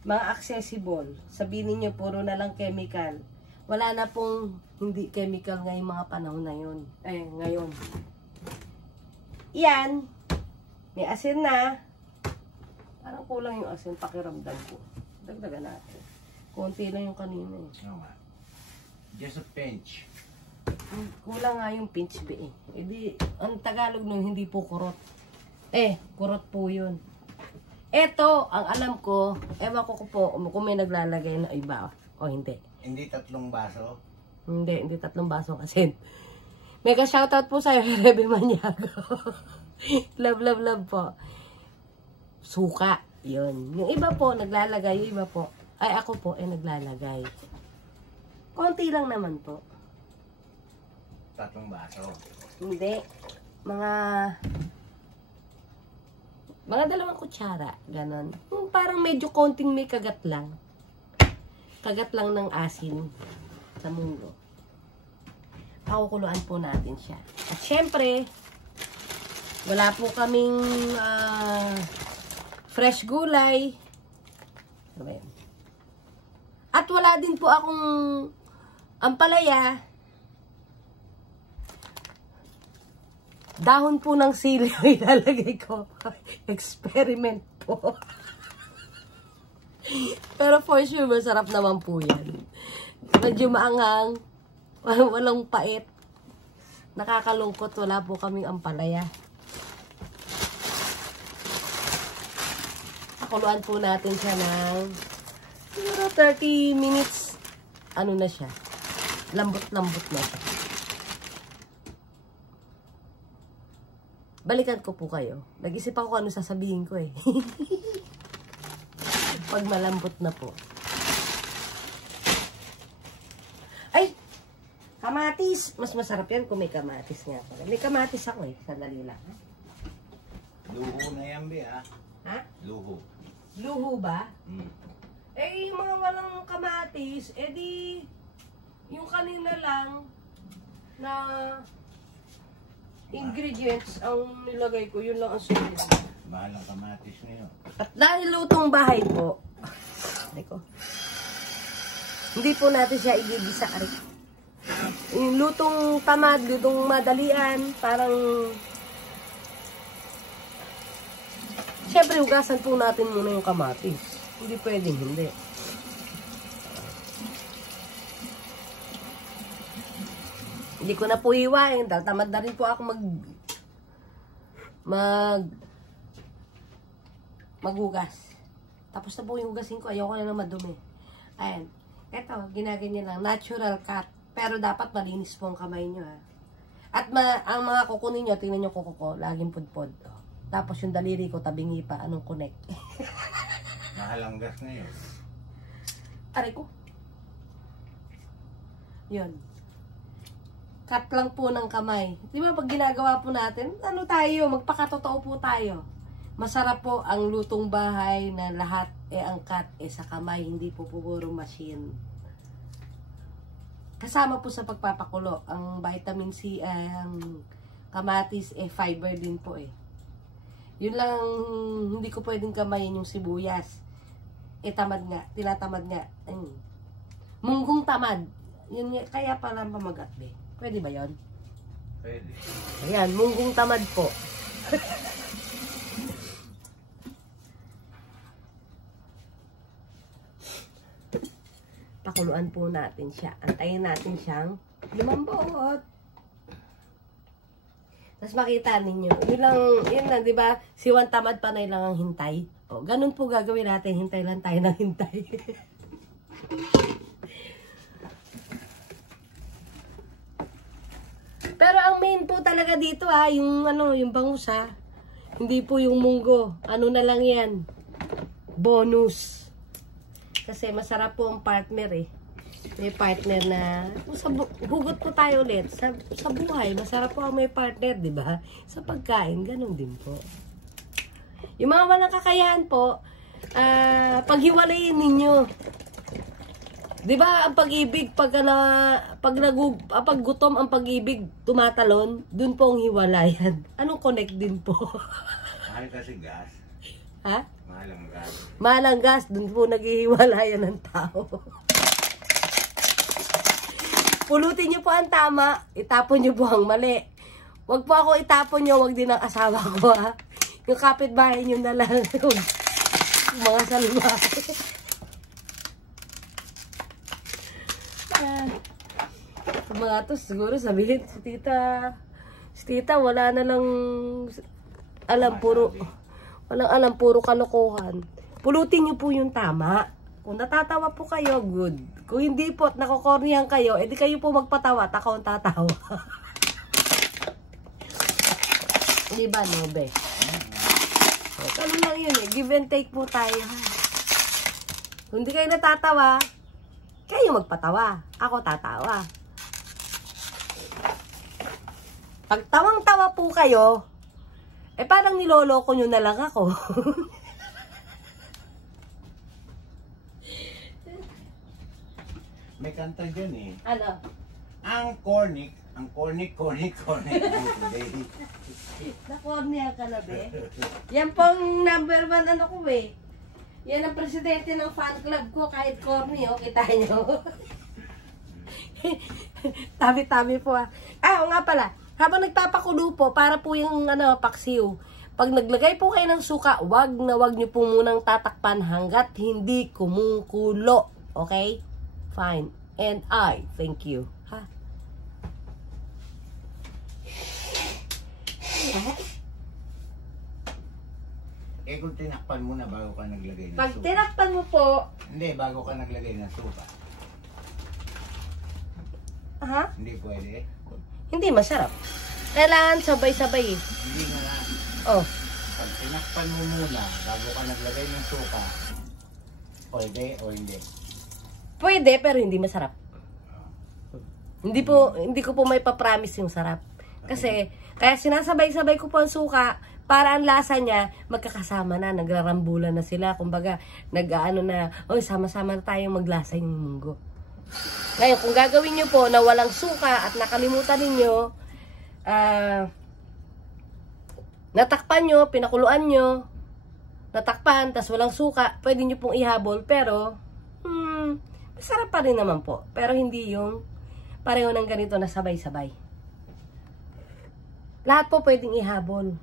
Mga accessible. Sabihin niyo puro na lang chemical. Wala na pong hindi chemical ngayong mga panahon na yun. Ngayon. Yan. May asin na. Parang kulang yung asin. Pakiramdam ko. Dagdagan natin. Konti lang yung kanina eh. No, man. Just a pinch. Kulang nga yung pinch be eh. Hindi, ang Tagalog nung hindi po kurot. Kurot po yun. Eto, ang alam ko, ewan ko po kung may naglalagay na iba o hindi. Hindi 3 baso? Hindi 3 basong asin. Mega shoutout po sa'yo, Rebe Maniago. Love po. Suka, yun. Yung iba po, naglalagay, yung iba po, ay ako po, naglalagay. Konti lang naman po. 3 baso? Hindi. Mga 2 kutsara, ganon. Parang medyo konting may kagat lang. Kagat lang ng asin sa munggo. Pakukuluan po natin siya. At syempre, wala po kaming fresh gulay. At wala din po akong Ampalaya, dahon po ng sili ang ilalagay ko. Experiment po. Pero for sure, masarap naman po yan. Medyo maanghang, walang pait. Nakakalungkot, wala po kaming ampalaya. Pakuluan po natin siya ng siguro 30 minutes. Ano na siya? Lambot-lambot na siya. Balikan ko po kayo. Nag-isip ako kung ano sasabihin ko eh. Pag malambot na po. Ay! Kamatis! Mas masarap yan kung may kamatis nga. May kamatis ako eh. Sandali lang. Luho na yan, be, ha? Ha? Luho. Luho ba? Hmm. Eh, yung mga walang kamatis, eh di, yung kanina lang na ingredients ang nilagay ko, yun lang ang sulit. Mahal ang kamatis ngayon. At dahil lutong bahay po, hindi po natin siya igigisa. Yung lutong tamad, lutong madalian, parang siyempre hugasan po natin muna yung kamatis. Hindi pwedeng hindi. Hindi ko na po hiwain. Tamad na rin po ako maghugas. Tapos na po yung hugasin ko. Ayoko na lang madumi. Ayan. Ito, ginaganyan lang. Natural cut. Pero dapat malinis po ang kamay nyo, ha. At ang mga kuko ninyo, tingnan nyo kuko ko, laging pudpod. Oh. Tapos yung daliri ko, tabingi pa. Anong connect? Mahal ang gas ngayon. Aray ko. Yun. Cut lang po ng kamay. Di ba pag ginagawa po natin, ano tayo, magpakatotoo po tayo. Masarap po ang lutong bahay na lahat ang cut sa kamay, hindi po puro machine. Kasama po sa pagpapakulo, ang vitamin C, ang kamatis, fiber din po eh. Yun lang, hindi ko pwedeng kamayin yung sibuyas. Tamad nga, tinatamad nga. Munggong tamad. Yun nga, kaya pala pamagatbe. Pwede ba yun? Pwede. Ayan, munggong tamad po. Pakuluan po natin siya. Antayin natin siyang lumambot. Tapos makita ninyo. Yun lang, di ba? Siwan tamad panay lang ang hintay. O, ganun po gagawin natin. Hintay lang tayo ng hintay. Pero ang main po talaga dito yung bangus ha. Hindi po yung munggo. Ano na lang yan? Bonus. Kasi masarap po ang partner eh. May partner na, hugot po tayo ulit. Sa buhay, masarap po ang may partner, di ba? Sa pagkain, ganun din po. Yung mga walang kakayahan po, paghiwalayin ninyo. Di ba ang pag-ibig, pag gutom ang pag-ibig, tumatalon, dun po ang hiwalayan. Anong connect din po? Mahal kasi gas. Ha? Mahal ang gas. Mahal ang gas, dun po naghihiwalayan ng tao. Pulutin nyo po ang tama, itapon nyo po ang mali. Huwag po ako itapon nyo, huwag din ang asawa ko ha. Yung kapitbahay nyo na lang. Mga salbahe. Mga to, siguro sabihin, si tita, wala na lang alam, walang alam, puro kalokohan. Pulutin nyo po yung tama. Kung natatawa po kayo, good. Kung hindi po at nakokornihan kayo, edi kayo po magpatawa at ako ang tatawa. Di ba, Nobe? Ano lang yun eh. Give and take po tayo. Kung hindi kayo natatawa, kayo magpatawa. Ako tatawa. Pag tawang-tawa po kayo, parang niloloko nyo na lang ako. May kanta dyan eh. Ano? Ang cornic. Na-cornea ka na, be? Yan pong number 1 ano ko, be. Yan ang presidente ng fan club ko, kahit corny, oh, kita nyo. Tabi-tabi po ah. Ah, o nga pala. Habang nagpapakulo po, para po yung paksiw. Pag naglagay po kayo ng suka, wag nyo po munang tatakpan hanggat hindi kumukulo. Okay? Fine. And I thank you. Ha? Eh kung tinakpan mo na bago ka naglagay ng Pag suka. tinakpan mo po, Hindi, bago ka naglagay ng suka. ha? Hindi pwede. Hindi masarap. Kailangan sabay-sabay eh. Hindi na nga. Oh. Pag tinakpan mo muna bago ka naglagay ng suka, pwede o hindi? Pwede, pero hindi masarap. Hindi ko po may papromise yung sarap. Kasi, kaya sinasabay-sabay ko po ang suka para ang lasa niya magkakasama na, nagrarambulan na sila. Kumbaga, nag-ano na, oy, sama-sama na tayong maglasa yung munggo. Ngayon, kung gagawin nyo po na walang suka at nakalimutan ninyo, natakpan nyo, pinakuluan nyo, natakpan, tas walang suka, pwede nyo pong ihabol, pero, masarap pa rin naman po. Pero hindi yung pareho ng ganito na sabay-sabay. Lahat po pwedeng ihabol.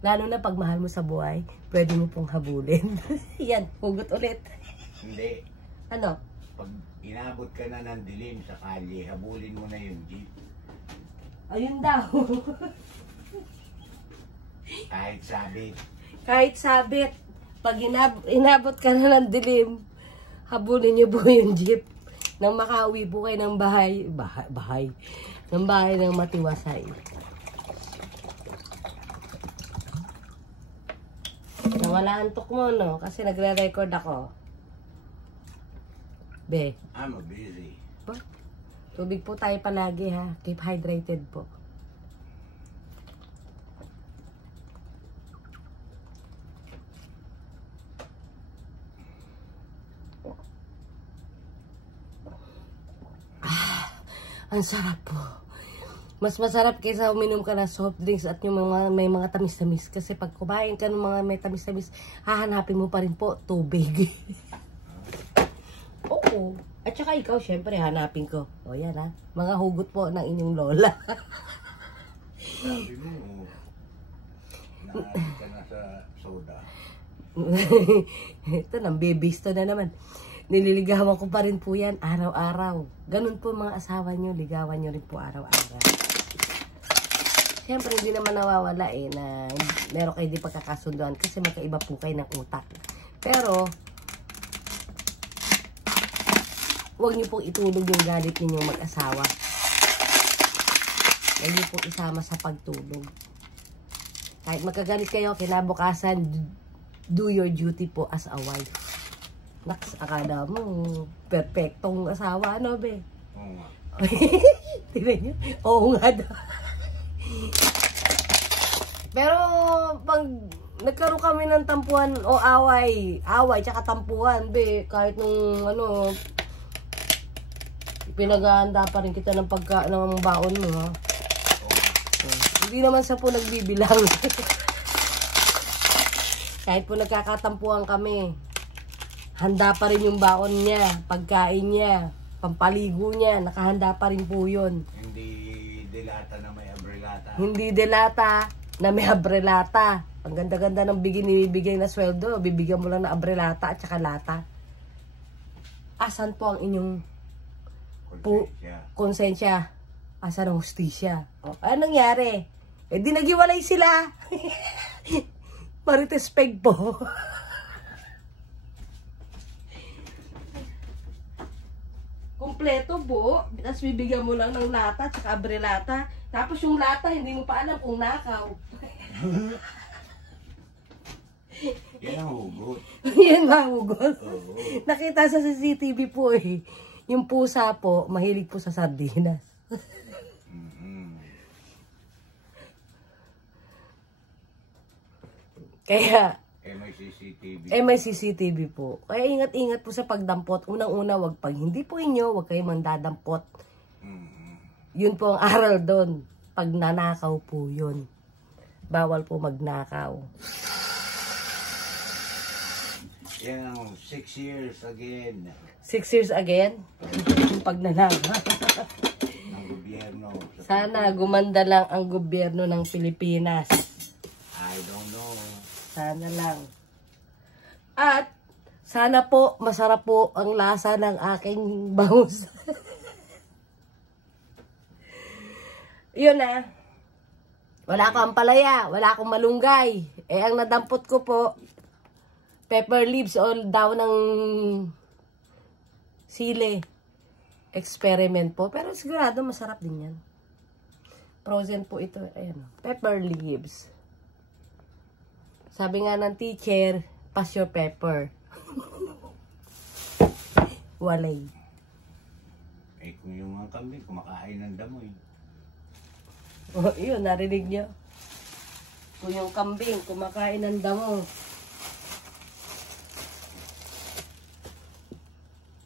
Lalo na pag mahal mo sa buhay, pwede mo pong habulin. Yan, hugot ulit. Hindi. Ano? Pag inabot ka na ng dilim sa kalye, habulin mo na yung jeep. Ayun daw. Kahit sabit. Kahit sabit, pag inabot ka na ng dilim, habulin niyo po yung jeep. Nang makauwi po kayo ng bahay ng matiwasay. Nawala antok mo, no? Kasi nagre-record ako. Be. I'm busy. Tubig po tayo palagi, ha? Keep hydrated po. Ang sarap po. Mas masarap kaysa uminom ka ng soft drinks at yung may mga tamis-tamis. Kasi pag kumain ka ng mga may tamis-tamis, hahanapin mo pa rin po tubig. Oo. At saka ikaw, syempre, hanapin ko. O yan ha. Mga hugot po ng inyong lola. Sabi mo, naalit ka na sa soda. Ito, nang babysto na naman. Nililigawan ko pa rin po yan araw-araw. Ganun po mga asawa nyo, ligawan nyo rin po araw-araw. Siyempre, hindi naman nawawala na meron kayo di pagkakasunduan kasi magkaiba po kayo ng utak. Pero, huwag nyo pong itulog yung galit ninyong mag-asawa. Huwag nyo pong isama sa pagtulog. Kahit magkagalit kayo, kinabukasan, do your duty po as a wife. Naks, akala mo, perfectong asawa, ano be? Oo nga. Tignan nyo? Oo nga daw. Pero, pag nagkaroon kami ng tampuhan o away, tsaka tampuhan, be, kahit nung, pinag-aanda pa rin kita ng ng baon mo, ha? Hindi naman siya po nagbibilang. Kahit po nagkakatampuhan kami, handa pa rin yung baon niya, pagkain niya, pampaligo niya, nakahanda pa rin po yun. Hindi delata na may abrelata. Hindi delata na may abrelata. Ang ganda-ganda ng binibigay na sweldo, bibigyan mo lang na abrelata at saka lata. Asan po ang inyong konsensya? Asan ang hustisya? O, anong nangyari? Eh di nagiwalay sila. Marites peg po. Kompleto po. Tapos bibigyan mo lang ng lata at abrelata. Tapos yung lata, hindi mo pa alam kung nakaw. Yan ang hugot. Yan mahugot. Oo. Nakita sa CCTV po eh. Yung pusa po, mahilig po sa sardinas. Kaya, may CCTV po. Kaya ingat-ingat po sa pagdampot. Unang-una, pag hindi po inyo, wag kayo mandadampot. Yun po ang aral doon. Pag nanakaw po yun. Bawal po magnakaw. Yan ang 6 years again. 6 years again? yung pagnanakaw. Ng gobyerno. Sana gumanda lang ang gobyerno ng Pilipinas. I don't know. Sana lang. At sana po masarap po ang lasa ng aking bangus. Yun na. Wala akong ampalaya, wala akong malunggay. Eh ang nadampot ko po, pepper leaves o daw ng sili. Experiment po. Pero sigurado masarap din yan. Frozen po ito. Ayan. Pepper leaves. Sabi nga ng teacher, pass your pepper. Walay. Eh kung yung mga kambing, kumakain ng damoy. Oh, yun, narinig nyo. Kung yung kambing, kumakain ng damo.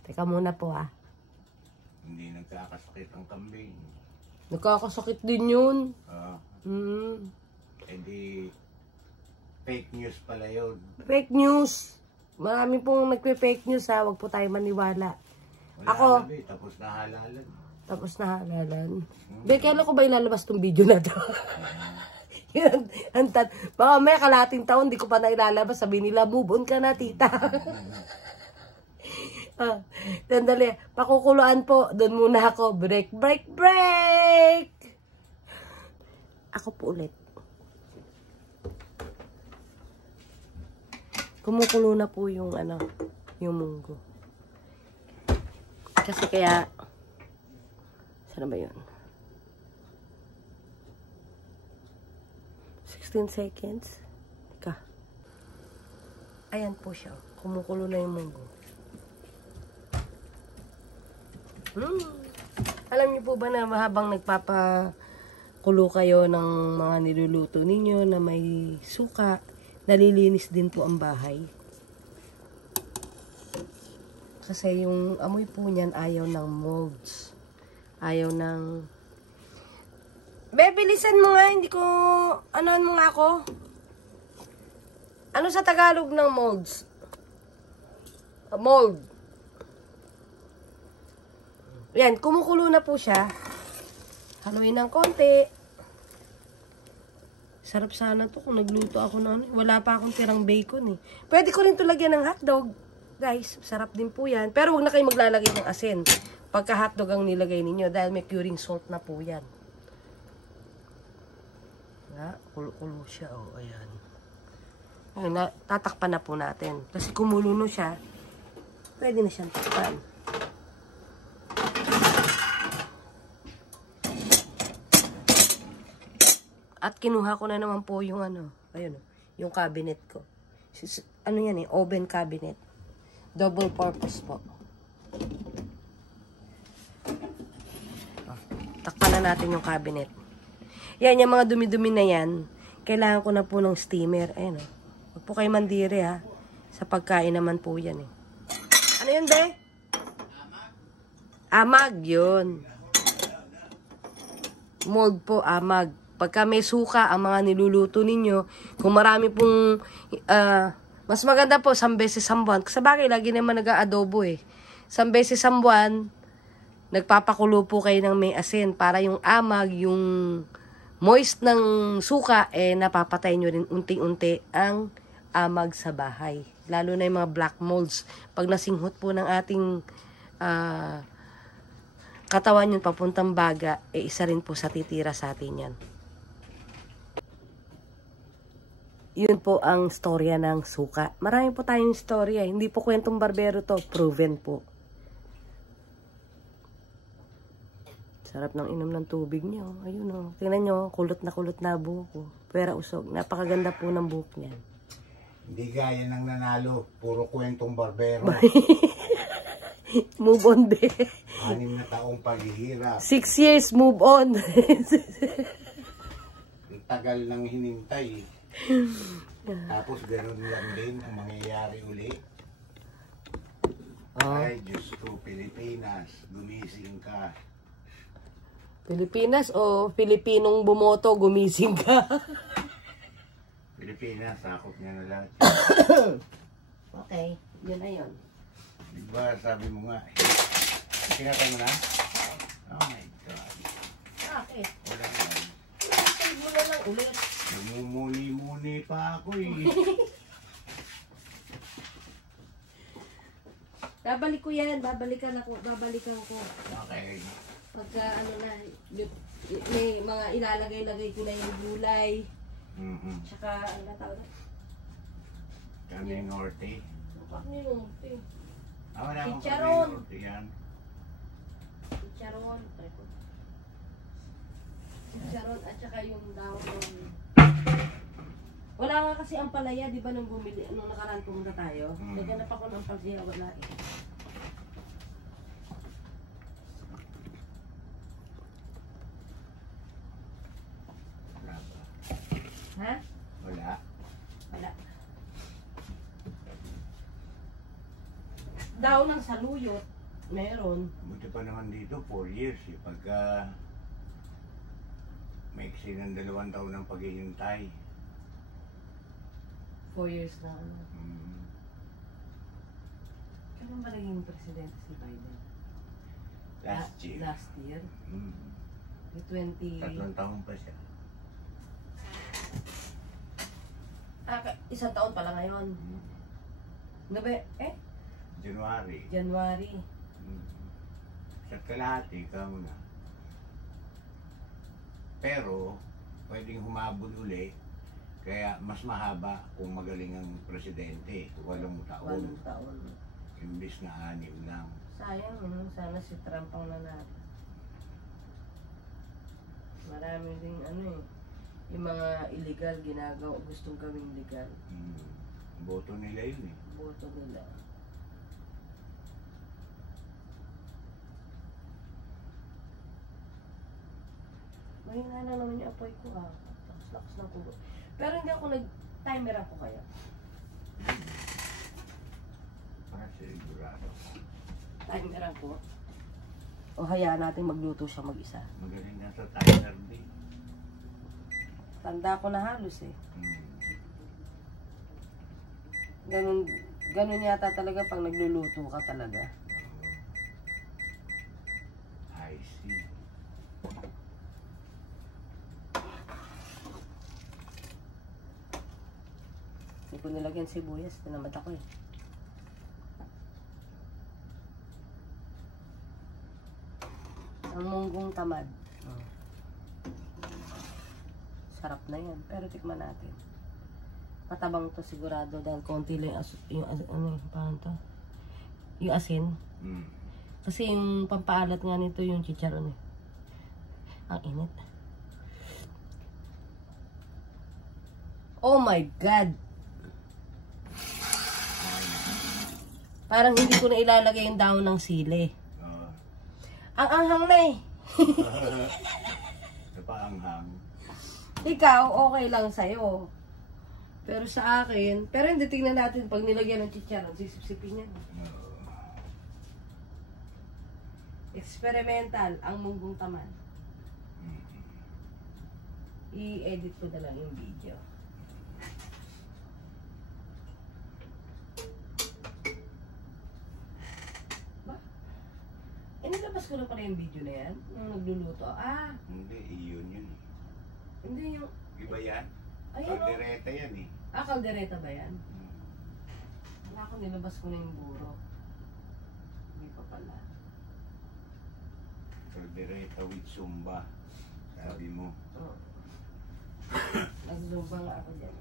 Teka muna po ah. Hindi nagkakasakit ang kambing. Nagkakasakit din yun. Eh di, fake news pala yun. Fake news. Marami pong nagpe-fake news ha. Huwag po tayo maniwala. Wala Ako. Nabi, tapos na halalan. Tapos na halalan. Kailan ko ba ilalabas tong video na to? Yun, baka may kalating taon, di ko pa na ilalabas. Sabi nila, move on ka na, tita. Sandali, pakukuluan po. Doon muna ako. Break, break, break! Ako po ulit. Kumukulo na po yung yung munggo. Kasi kaya, saan ba yun? 16 seconds. Teka. Ayan po siya. Kumukulo na yung munggo. Alam niyo po ba na habang nagpapakulo kayo ng mga niluluto ninyo na may suka, nalilinis din po ang bahay. Kasi yung amoy po niyan ayaw ng molds. Ayaw ng... Bilisan mo nga, hindi ko... Anoan mo nga ako? Ano sa Tagalog ng molds? Mold. Yan, kumukulo na po siya. Haluin ng konti. Sarap sana to kung nagluto ako na ano. Wala pa akong tirang bacon eh. Pwede ko rin to lagyan ng hotdog. Guys, sarap din po yan. Pero wag na kayo maglalagay ng asin. Pagka hotdog ang nilagay ninyo dahil may curing salt na po yan. Kulo-kulo siya. Oh, ayan. Ayun, tatakpan na po natin. Kasi kumulo na siya. Pwede na siyang takpan. At kinuha ko na naman po yung ayun, yung cabinet ko. Ano yan eh, oven cabinet. Double purpose po. Takpan na natin yung cabinet. Yan, yung mga dumi-dumi na yan, kailangan ko na po ng steamer. Ayan o. Huwag po kayo mandiri ha. Sa pagkain naman po yan eh. Ano yun, be? Amag, yun. Mold po, amag. Pagka may suka, ang mga niluluto ninyo, kung marami pong, mas maganda po, 1 beses sa buwan. Kasi bagay, lagi naman nag-aadobo eh. 1 beses sa buwan, nagpapakulo po kayo ng may asin para yung amag, yung moist ng suka, napapatay nyo rin unti-unti ang amag sa bahay. Lalo na yung mga black molds. Pag nasinghot po ng ating katawan yun papuntang baga, isa rin po sa titira sa atin yan. Yun po ang storya ng suka. Marami po tayong storya. Hindi po kwentong barbero to. Proven po. Sarap ng inom ng tubig niyo. Ayun o. Tingnan nyo. Kulot na buhok ko. Pwera usog. Napakaganda po ng buhok niyan. Hindi gaya ng nanalo. Puro kwentong barbero. Move on de. 6 na taong paghihirap. 6 years. Move on. Tagal nang hinintay. Tapos gano'n lang din ang mangyayari uli. Ay, Diyos ko, Pilipinas, gumising ka. Pilipinas o Pilipinong bumoto, gumising ka? Pilipinas, sakop niya na lahat. Okay, yun na yun. Diba, sabi mo nga, Kinatay mo na? Oh my God. Bakit? Wala na. Save mo na lang ulit. Namumuni-muni pa ako eh. Babalik ko yan. Babalikan ko. Okay. Pagka ano na, may mga ilalagay-lagay ko na yung gulay. Tsaka, ano na tawag na? Kami norte. Kami norte. Wala akong Chicharon. kami norte yan. Chicharon. Chicharon at saka yung dahon. Wala nga kasi ang palaya, di ba, nung bumili, nung nakaraan pumunta tayo. Naghanap ako ng palaya, wala eh. Wala ba? Ha? Wala. Wala. Daw ng saluyot, meron. Buti pa naman dito, 4 years eh. Pagka maiksi ng 2 taon ng paghihintay. 4 years na. Kailan ba naging presidente si Biden? Last year. Last year? Yung 3 taon pa siya. Isang taon pala ngayon. January. January. Sa kalahati ka muna. Pero, pwedeng humabol uli. Kaya mas mahaba kung magaling ang presidente. 8 taon. 8 taon. Imbis na 6 lang. Sayang, sana si Trump ang nanalo. Marami ding yung mga illegal ginagawa, gustong gawing legal. Boto nila yun eh. Boto nila. Mahina na naman yung apoy ko lakas ng kulo. Pero hindi ako nag-timer ako kaya. Para sigurado. Timer ako. O hayaan natin magluto siya mag-isa. Magaling na sa timer din. Tanda ko na halos eh. Ganun yata talaga pag nagluluto ka talaga. I see. Hindi ko nilagyan sibuyas. Tinamad ako eh. Ang munggong tamad. Sarap na yan. Pero tikman natin. Matabang to sigurado dahil konti lang yung asin. Kasi yung pampaalat nga nito yung chicharon eh. Ang init. Oh my God! Parang hindi ko na ilalagay yung daon ng sili. Ang anghang na eh. Napaanghang. Ikaw, okay lang sa'yo. Pero sa akin, pero hindi, tingnan natin pag nilagyan ng chicharon, sisipsipin yan. Experimental, ang munggong tamad. I-edit ko na lang yung video. Ba? Inilabas ko na pala yung video na yan, yung nagluluto. Hindi, iyon yun. Hindi yung... Iba yan? Ayun, Kaldereta yan eh. kaldereta ba yan? Wala ko, nilabas ko na yung buro. Hindi pa pala. Kaldereta with Zumba. Sabi mo. Oo. Nag-zumba nga ako dyan.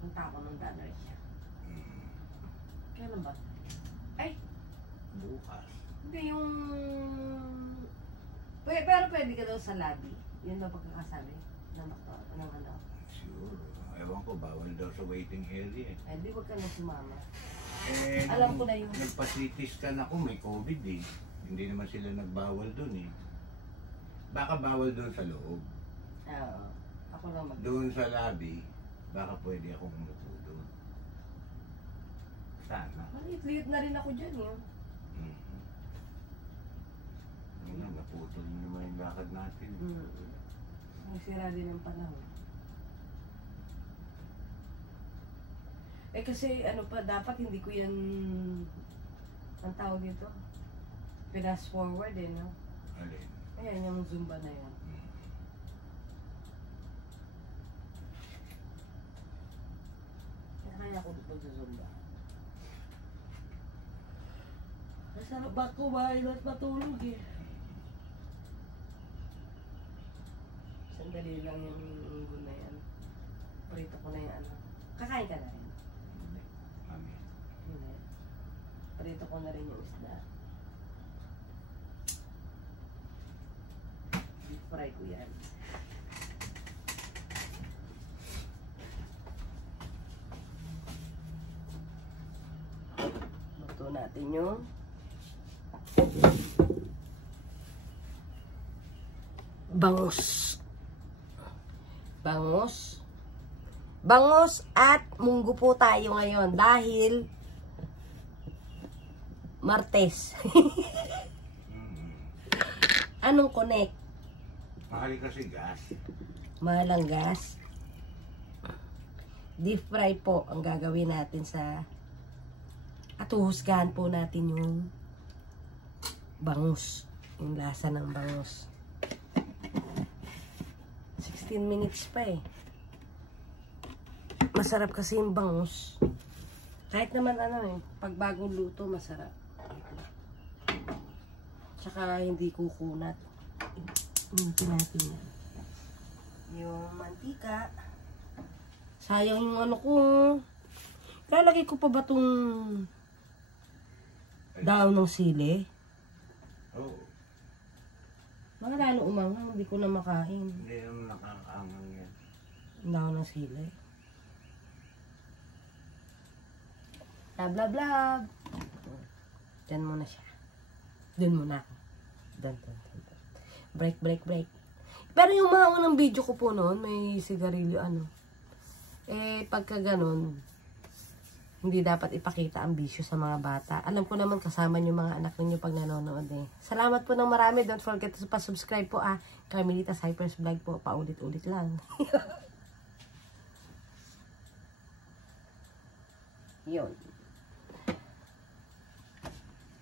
Punta ako ng Dollar siya. Kailan ba? Ay! Bukas. Hindi yung... Pero pwede ka daw sa lobby. Yun daw pagkakasabi ng doktor. Ng ano. Sure. Ewan ko, bawal daw sa waiting area eh. Ay, di wag ka na sumama. Alam ko na yun. Nagpa-CT scan ako, may COVID eh. Hindi naman sila nagbawal dun eh. Baka bawal dun sa loob. Oo. Ako lang mag... Doon sa lobby, baka pwede akong umupo doon. Sana. Maliit-liit na rin ako dyan yun. Naputol naman yung lakad natin. Nagsira din ang panahon. Eh kasi ano pa, dapat hindi ko yan, ang tawag dito, pinas forward eh, no? Alin? Ayan yung Zumba na yan. Kaya ako mag-Zumba. Masarap ba kumain at matulog eh. Sandali lang yung unggo na yan. Prito ko na yung ano. Kakain ka na rin. Hindi. Mami. Hindi. Prito ko na rin yung isda. Deep fry ko yan. Luto natin yung bangus. Bangus. Bangus at munggo po tayo ngayon dahil Martes. Anong connect? Mahal kasi gas. Mahal ang gas. Deep fry po ang gagawin natin sa at uhusgahan po natin yung bangus. Yung lasa ng bangus. 16 minutes pa eh. Masarap kasi yung bangus. Kahit naman ano eh, pag bagong luto masarap. Tsaka hindi kukunat. Inutin natin yan. Yung mantika. Sayang yung ano ko. Lalagay ko pa ba itong daon ng sili? Oo. Mga lalo umanghang, hindi ko na makain. Hindi naman nakakaangang yan. Daon ng sili. Lab, lab, lab. Diyan muna siya. Diyan muna ako. Diyan. Break, break, break. Pero yung mga unang video ko po noon, may sigarilyo ano. Eh, pagka ganun, hindi dapat ipakita ang bisyo sa mga bata. Alam ko naman kasama yung mga anak ninyo pag nanonood eh. Salamat po ng marami. Don't forget to pa-subscribe po Carmelita's Hypers Vlog po. Paulit-ulit lang. Yun.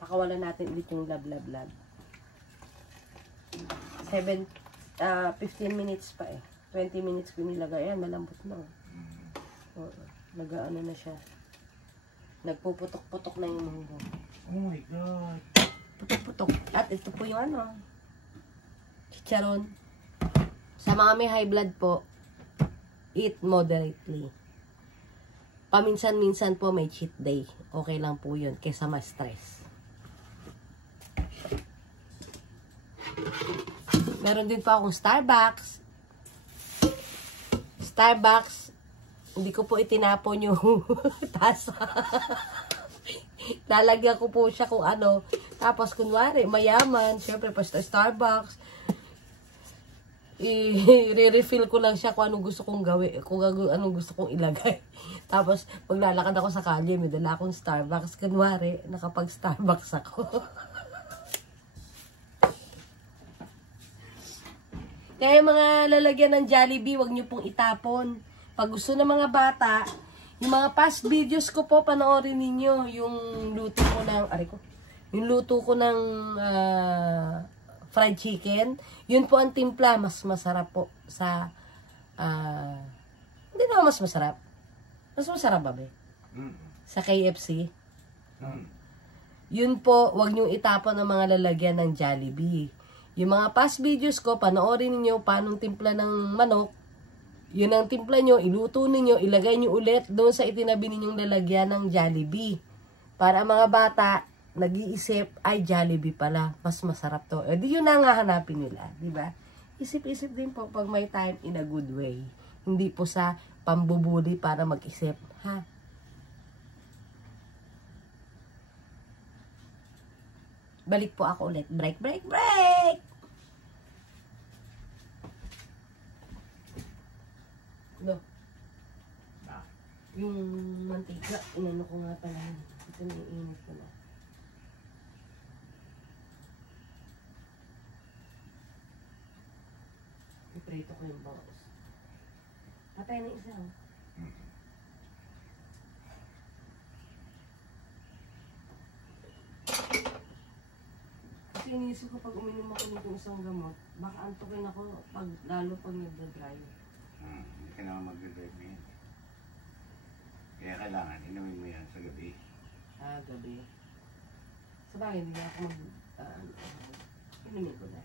Pakawalan natin ulit yung lab. 15 minutes pa eh. 20 minutes ko nilagay. Ayan, malambot na. Nag-ano na siya. Nagpuputok-putok na yung munggo. Oh my God. Putok-putok. At ito po yung ano. Chicharon. Sa mga may high blood po, eat moderately. Paminsan-minsan po may cheat day. Okay lang po yun kaysa ma-stress. Meron din po akong Starbucks. Hindi ko po itinapon yung tasa. Lalagyan ko po siya kung ano. Tapos kunwari, mayaman. Siyempre, basta Starbucks. I-refill ko lang siya kung anong gusto kong gawin. Kung anong gusto kong ilagay. Tapos, maglalakad ako sa kalye. May dala akong Starbucks. Kunwari, nakapag-Starbucks ako. Kaya mga lalagyan ng Jollibee, wag nyo pong itapon. Pag gusto ng mga bata, yung mga past videos ko po, panoorin ninyo yung luto ko ng, yung luto ko ng fried chicken. Yun po ang timpla, mas masarap po sa, hindi naman mas masarap. Mas masarap ba, be? Sa KFC. Yun po, wag nyo itapon ang mga lalagyan ng Jollibee. Yung mga past videos ko, panoorin niyo paanong timpla ng manok. Yun ang timpla nyo, iluto ninyo, ilagay nyo ulit doon sa itinabi ninyong lalagyan ng Jollibee. Para mga bata, nag-iisip, ay Jollibee pala, mas masarap to. E di yun na nga hanapin nila, di ba? Isip-isip din po pag may time in a good way. Hindi po sa pambubuli para mag-isip, ha? Balik po ako ulit. Break, break, break! No. Yung mantika, inano ko nga pala. Ito na iinit ko na. Piprito ko yung bangus. Patay na isa. Kasi iniisip ko pag uminom ako nitong isang gamot, baka antukin ako lalo pag nagda-dry. Hindi ka naman mag-drive yan. Kaya kailangan, inumin mo yan sa gabi. Gabi. Sa bagay, hindi ako inumin ko na.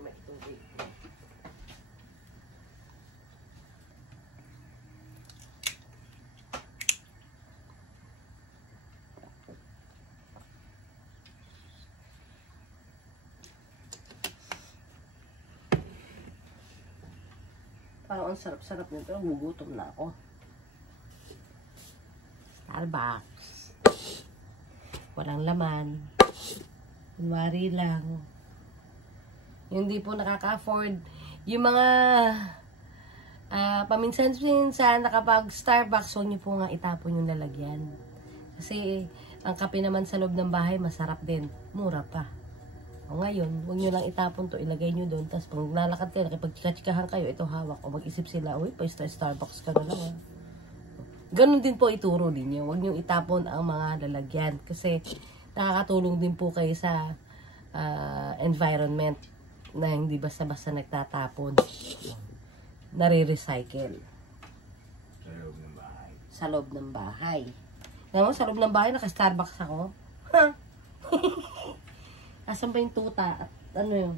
May tubig. Parang ang sarap-sarap nito. Gugutom na ako. Starbucks. Walang laman. Kunwari lang. Yung di po nakaka-afford. Yung mga paminsan-minsan nakapag Starbucks, huwag niyo po nga itapon yung lalagyan. Kasi ang kape naman sa loob ng bahay, masarap din. Mura pa. O ngayon, huwag nyo lang itapon to, ilagay nyo doon. Tapos pag lalakad kayo, nakipag-chika-chikahan kayo, ito hawak. O mag-isip sila, uy, pa-Starbucks ka na lang. Ganon din po ituro din nyo. Huwag nyo itapon ang mga lalagyan. Kasi nakakatulong din po kayo sa environment na hindi basta-basta nagtatapon. Nare-recycle. Sa loob ng bahay. Sa loob ng bahay. Naman, sa loob ng bahay, naka-Starbucks ako. Ha? Asan ba yung tuta? At ano yun?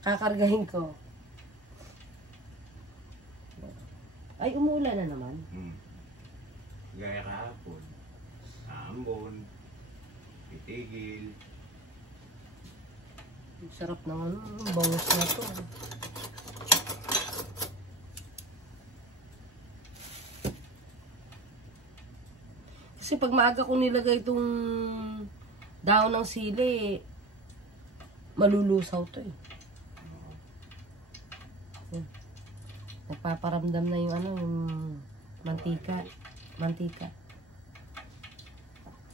Kakargahin ko. Ay, umuulan na naman. Gaya kahapon. Ambon. Titigil. Sarap naman. Bangus na to. Kasi pag maaga ko nilagay itong daon ng sili, malulusaw to eh. Nagpaparamdam na yung yung mantika. Mantika.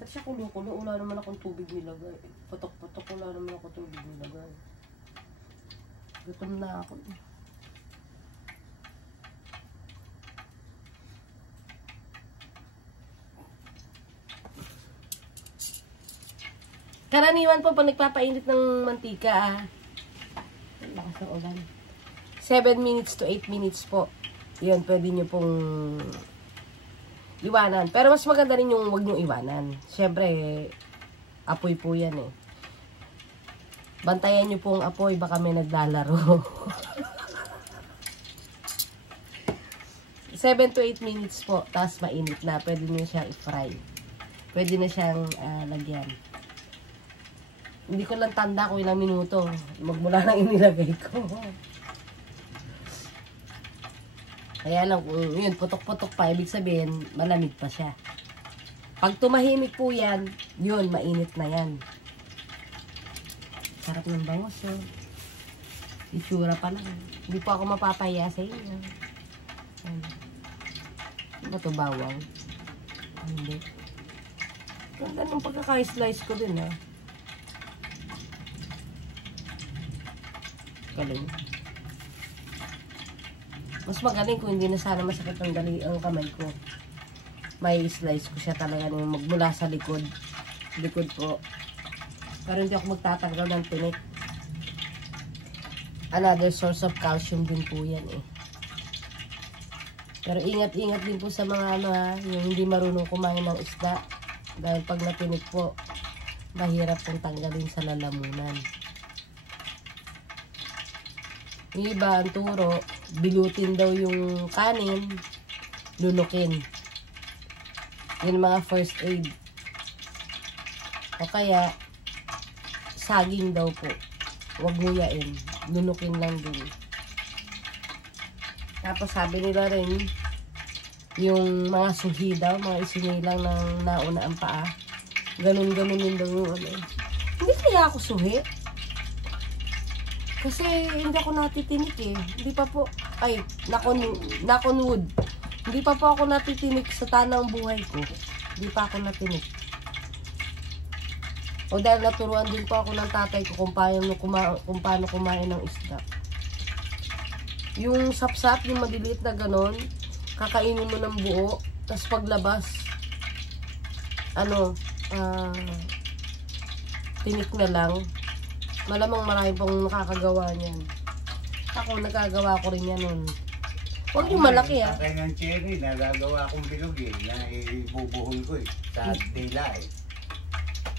Ba't siya kulo-kulo? Wala naman akong tubig nilagay. Patok-patok, wala naman akong tubig nilagay. Gutom na ako. Karaniwan po pag nagpapainit ng mantika, lakas ng ulan. 7 minutes to 8 minutes po. Yun, pwede nyo pong iwanan. Pero mas maganda rin yung wag nyo iwanan. Siyempre, apoy po yan eh. Bantayan nyo pong apoy, baka may naglalaro. 7 to 8 minutes po, tapos mainit na. Pwede nyo siyang i-fry. Pwede na siyang lagyan. Hindi ko lang tanda kung ilang minuto. Magmula nang inilagay ko. Kaya lang, yun, putok-putok pa. Ibig sabihin, malamig pa siya. Pag tumahimik po yan, yun, mainit na yan. Sarap ng bangus, oh. Itsura pa lang. Hindi po ako mapapaya sa inyo. Ano ba ito, bawang? Hindi. Ganda ng pagkaka-slice ko din, ha. Galing. Mas magaling kung hindi na sana masakit ang kamay ko. May slice ko siya talaga nung magmula sa likod. Likod po. Pero hindi ako magtatanggal ng tinik. Another source of calcium din po yan eh. Pero ingat-ingat din po sa mga yung hindi marunong kumain ng isda. Dahil pag natinik po, mahirap pong tanggalin sa lalamunan. Yung iba, ang turo, bilutin daw yung kanin, lunukin. Yung mga first aid. O kaya, saging daw po. Huwag nguyain. Lunukin lang din. Tapos sabi nila rin, yung mga suhi daw, mga isinilang ng nauna ang paa. Ganun-ganunin daw yung Hindi kaya ako suhi. Kasi hindi ako natitinik eh. Hindi pa po, knock on wood. Hindi pa po ako natitinik sa tanang buhay ko. Hindi pa ako natinik. O dahil naturuan din po ako ng tatay ko kung paano kumain ng isda. Yung sapsap, yung maliliit na ganon, kakainin mo ng buo, tapos paglabas, tinik na lang. Malamang marami pong nakakagawa niyan. Ako, nagagawa ko rin yan nun. Huwag yung malaki ah. Tatay ng cherry, nagagawa akong bilog eh, na ibubuhol ko eh, sa dila eh.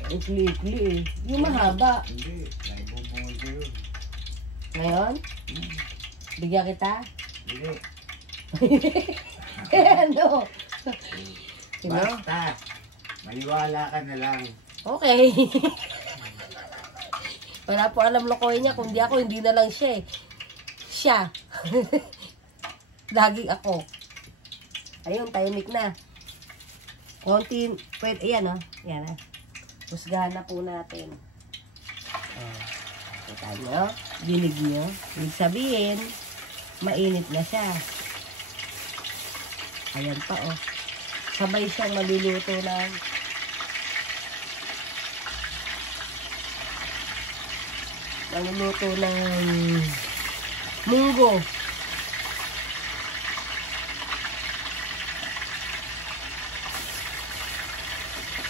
Ikli-ikli eh. Yung mahaba. Hindi, naibubuhol ko yun. Ngayon? Bigyan kita? Hindi. Ano? Sino? Basta, maniwala ka na lang. Okay. Wala po alam lokohin niya. Kung di ako, hindi na lang siya eh. Siya. Lagi ako. Ayun, tahimik na. Konti, pwede, ayan o. Ayan o. Husgahan na po natin. Kita nyo, dinig nyo. Ibig sabihin, mainit na siya. Ayan pa o. Sabay siyang maluluto ng munggo.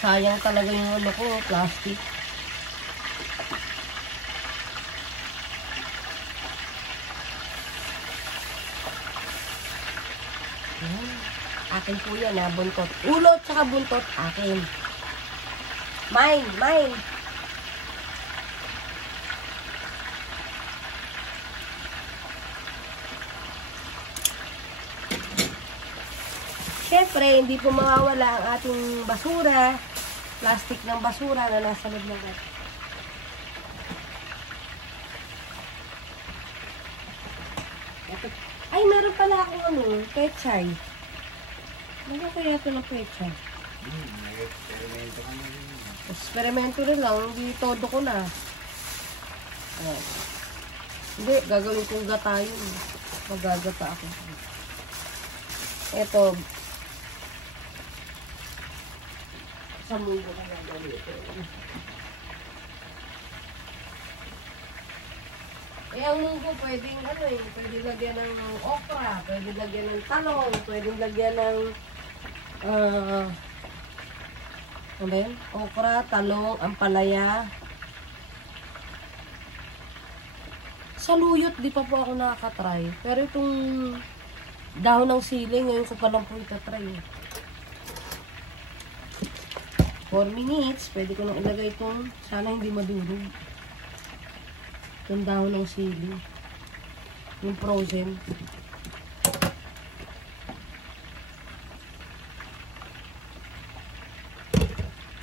Sayang talaga yung ano ko, plastic. Akin po yan ha, buntot. Ulot saka buntot, akin. Mine. Siyempre, hindi po mawawala ang ating basura. Plastic ng basura na nasa loob ng gat. Ay, meron pala akong pechay. Ano kaya ito ng pechay? Eksperimento ka na rin. Eksperimento rin lang, hindi todo ko na. Hindi, gagawin kong gata yun. Magagata ako. Ito. Sa mundo na gagawin ito. ang munggo pwedeng pwedeng lagyan ng okra, pwedeng lagyan ng talong, pwedeng lagyan ng okra, talong, ampalaya. Saluyot, di pa po ako nakakatry. Pero itong dahon ng sili, ngayon ko pa lang po itatry. 4 minutes, pwede ko nang ilagay itong, sana hindi madurog. Itong dahon ng sili. Yung frozen.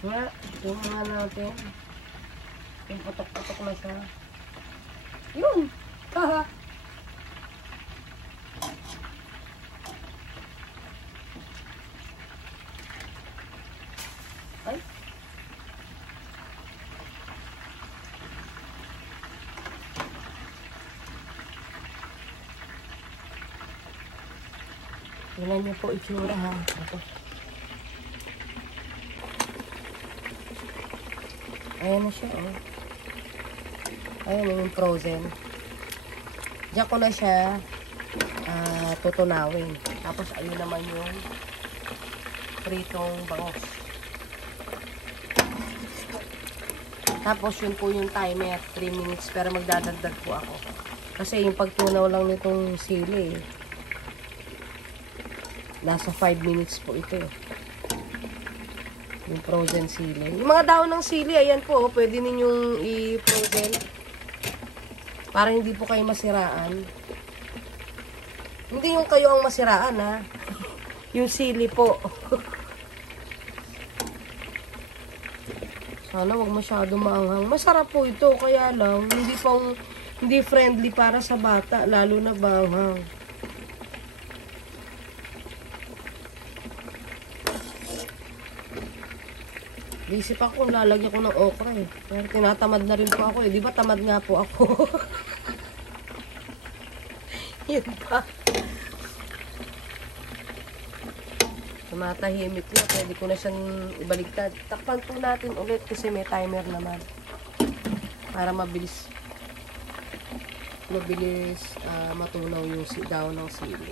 Nga, yung mga natin. Yung patok-patok na siya. Yun! Haha! Ay! Tingnan niyo po itsura ha. Ito. Ayan na siya oh. Ayan yung frozen. Diyan ko na siya tutunawin. Tapos ayun naman yung pritong bangos. Tapos yun po yung timer, 3 minutes. Pero magdadagdag po ako. Kasi yung pagtunaw lang nitong sili, nasa 5 minutes po ito eh. Yung frozen sili. Yung mga dahon ng sili, ayan po, pwede ninyong i-frozen. Para hindi po kayo masiraan. Hindi yung kayo ang masiraan ha. Yung sili po. Sana wag masyado maanghang. Masarap po ito, kaya lang hindi friendly para sa bata, lalo na maanghang. Isip ako kung lalagyan ko ng okra eh. Pero tinatamad na rin po ako eh. Di ba tamad nga po ako? Yun pa. Tumatahimik na. Pwede ko na siyang ibaligtad. Takpan po natin ulit kasi may timer naman. Para mabilis matunaw yung daw ng sili.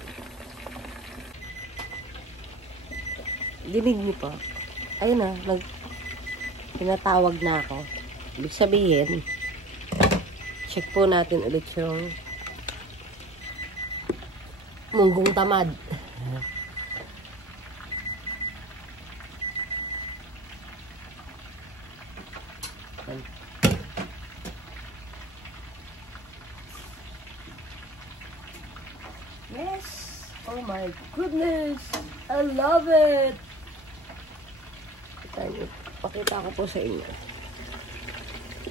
Dinig niyo pa. Ayun na, tinatawag na ako. Ibig sabihin, check po natin ulit yung munggong tamad. Yes! Oh my goodness! I love it! Pakita ko po sa inyo.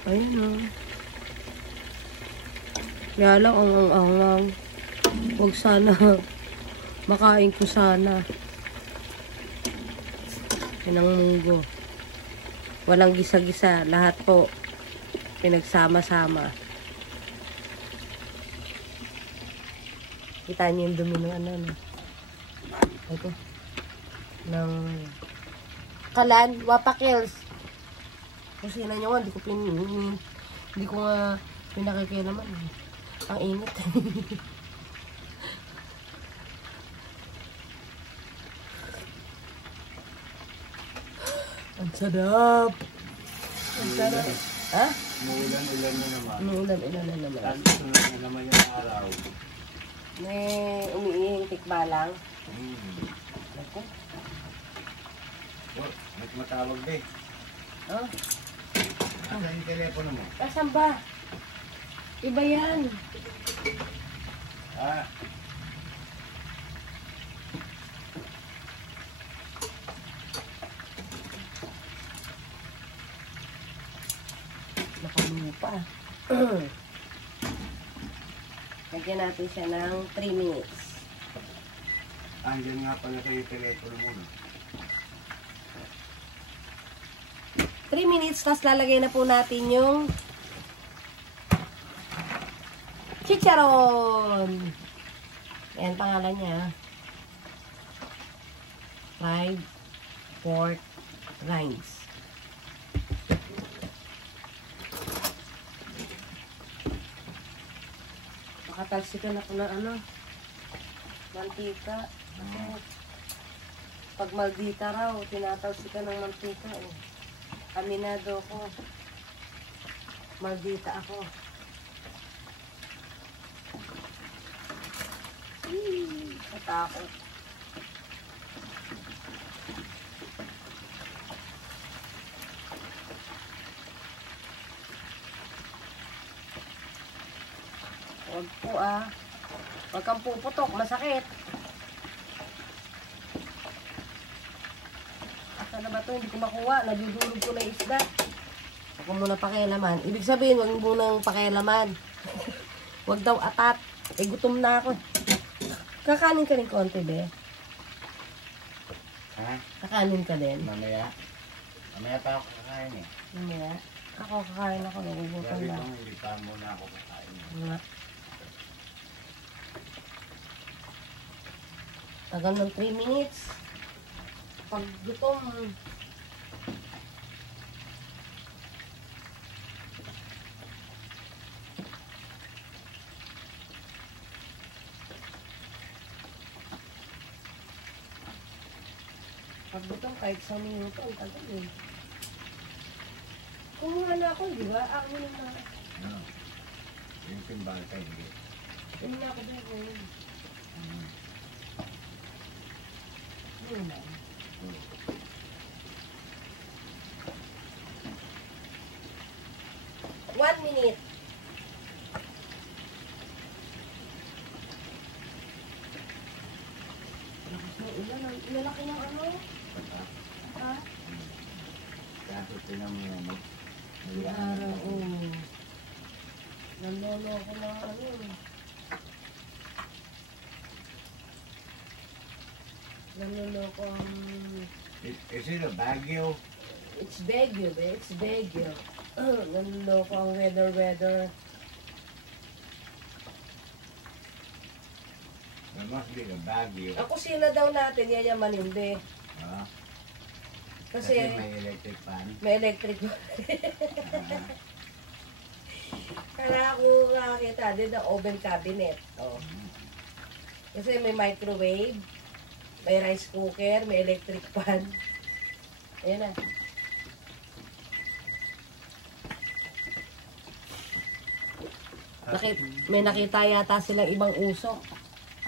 Ayun o. Kaya lang ang angang. Huwag sana. Makain ko sana. Yan ang munggo. Walang gisa-gisa. Lahat po pinagsama-sama. Kita niyo yung dumi ng ano. Ito. Ng kalan, wapakils. Kusina niyo nga, hindi ko nga pinakikilaman. Ang init. Ang sarap. Ang sarap. Ha? Umuulan-ulan na naman. Umuulan na naman. Tapos na naman yung araw. May umiintik ba lang? Ako. Oh, nagmatawag ba eh. Oh, Nasaan yung telepono mo? asan ba? Iba yan. Ah, Nakalupa. Lagyan natin siya ng 3 minutes. andyan nga pala sa yung telepono mo. No? 3 minutes, tapos lalagay na po natin yung chicharon. Yan pangalan niya. Fried pork rinds. Nakatalsikan ako na ano, mantika. Pag maldita raw, tinatalsikan ng mantika. Oh. Aminado ko. Maldita ako. Natakot. Huwag po ah. Huwag kang puputok. Masakit. Saan na ba ito? Hindi ko makuha. Nadudurog ko na yung isda. Huwag mo muna pakialaman. Ibig sabihin, huwag mo munang pakialaman. Huwag daw atat. Eh, gutom na ako. Kakanin ka rin konti, be. Ha? Kakanin ka din. Mamaya? Mamaya pa ako kakain eh. Mamaya. Ako kakain ako. Nagugutom Sabi na. ko, hindi pa muna ako kakain. Nga. Tagal ng 3 minutes. Pag gutom. Pag gutom, kahit sa minuto, ang tagal eh. Kumuha na ako, di ba? Ako na na. No. Yung timbal ka, hindi. Yun na ako din. Yun na. 1 minute. Ilalaki ng ano? Ha? Kaso tinan mo yan. May araw, oo. Nalolo ko ng ano. Nalolo ko ang... Is it a Baguio? It's Baguio, be. It's Baguio. Nalolo ko ang weather. There must be a Baguio. Ang kusina daw natin, yayamanin, be. Ah, Kasi may electric fan. may electric. Kaya ako nakakita din ng oven cabinet. Oh. Kasi may microwave, may rice cooker, may electric fan. Ayan na. May nakita yata silang ibang usok.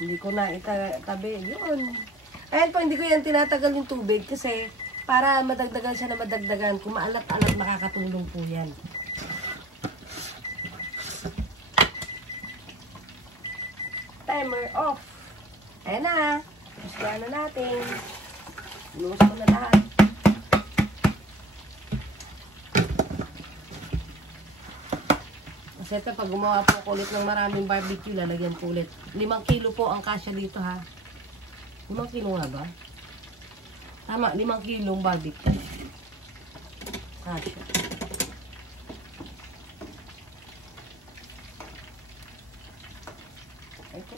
Hindi ko na itabi. Yun. Ayan po, hindi ko yan tinatagal yung tubig kasi para madagdagan siya na madagdagan. Kung maalat-alat, makakatulong po yan. Timer off. Ayan na. Gusto na natin. Inuus ko na lahat. Kasi ito, pag gumawa po ko ulit ng maraming barbecue, lalagyan po ulit. 5 kilo po ang kasya dito, ha? 5 kilo nga ba? Tama, 5 kilong barbecue. Kasya. Ito,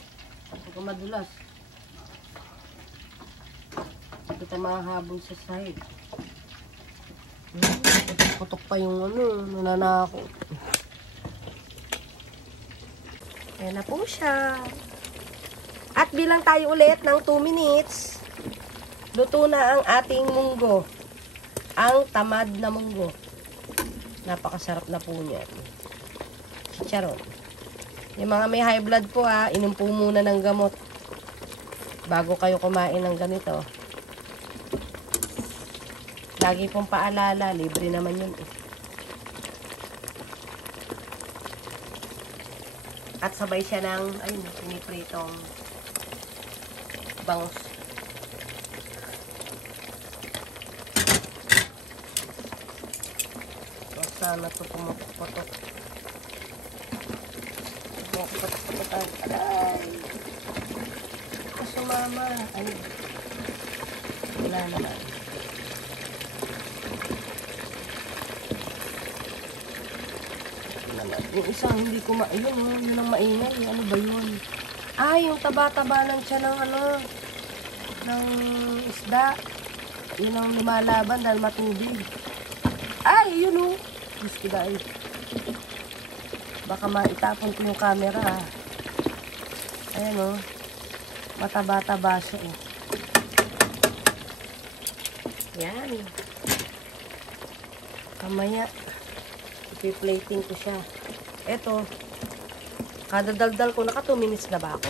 ito madulas. Ito tayo mahahabol sa side. Putok pa yung nananako. Ayan na po siya. At bilang tayo ulit ng 2 minutes, luto na ang ating munggo. Ang tamad na munggo. Napakasarap na po niya. Chicharon. Yung mga may high blood po inom po muna ng gamot bago kayo kumain ng ganito. Lagi pong paalala, libre naman yun eh. At sabay siya ng, ayun, pinipritong bangus. So, sana ito pumutok-putok. Pumutok-putok. Aray! Kaso mama, ayun. Wala naman. Yung isang hindi ko yun ang maingay. Ano ba yun? Yung taba-taba ng tiyan ng ng isda. Yun ang lumalaban dahil matubig. Yun Gusto dahil. Baka maitapon ko yung camera. Ayan mataba-taba siya Yan. Kamaya. Ipi-plating ko siya. Eto, kada daldal ko, naka 2 minutes na ba ako?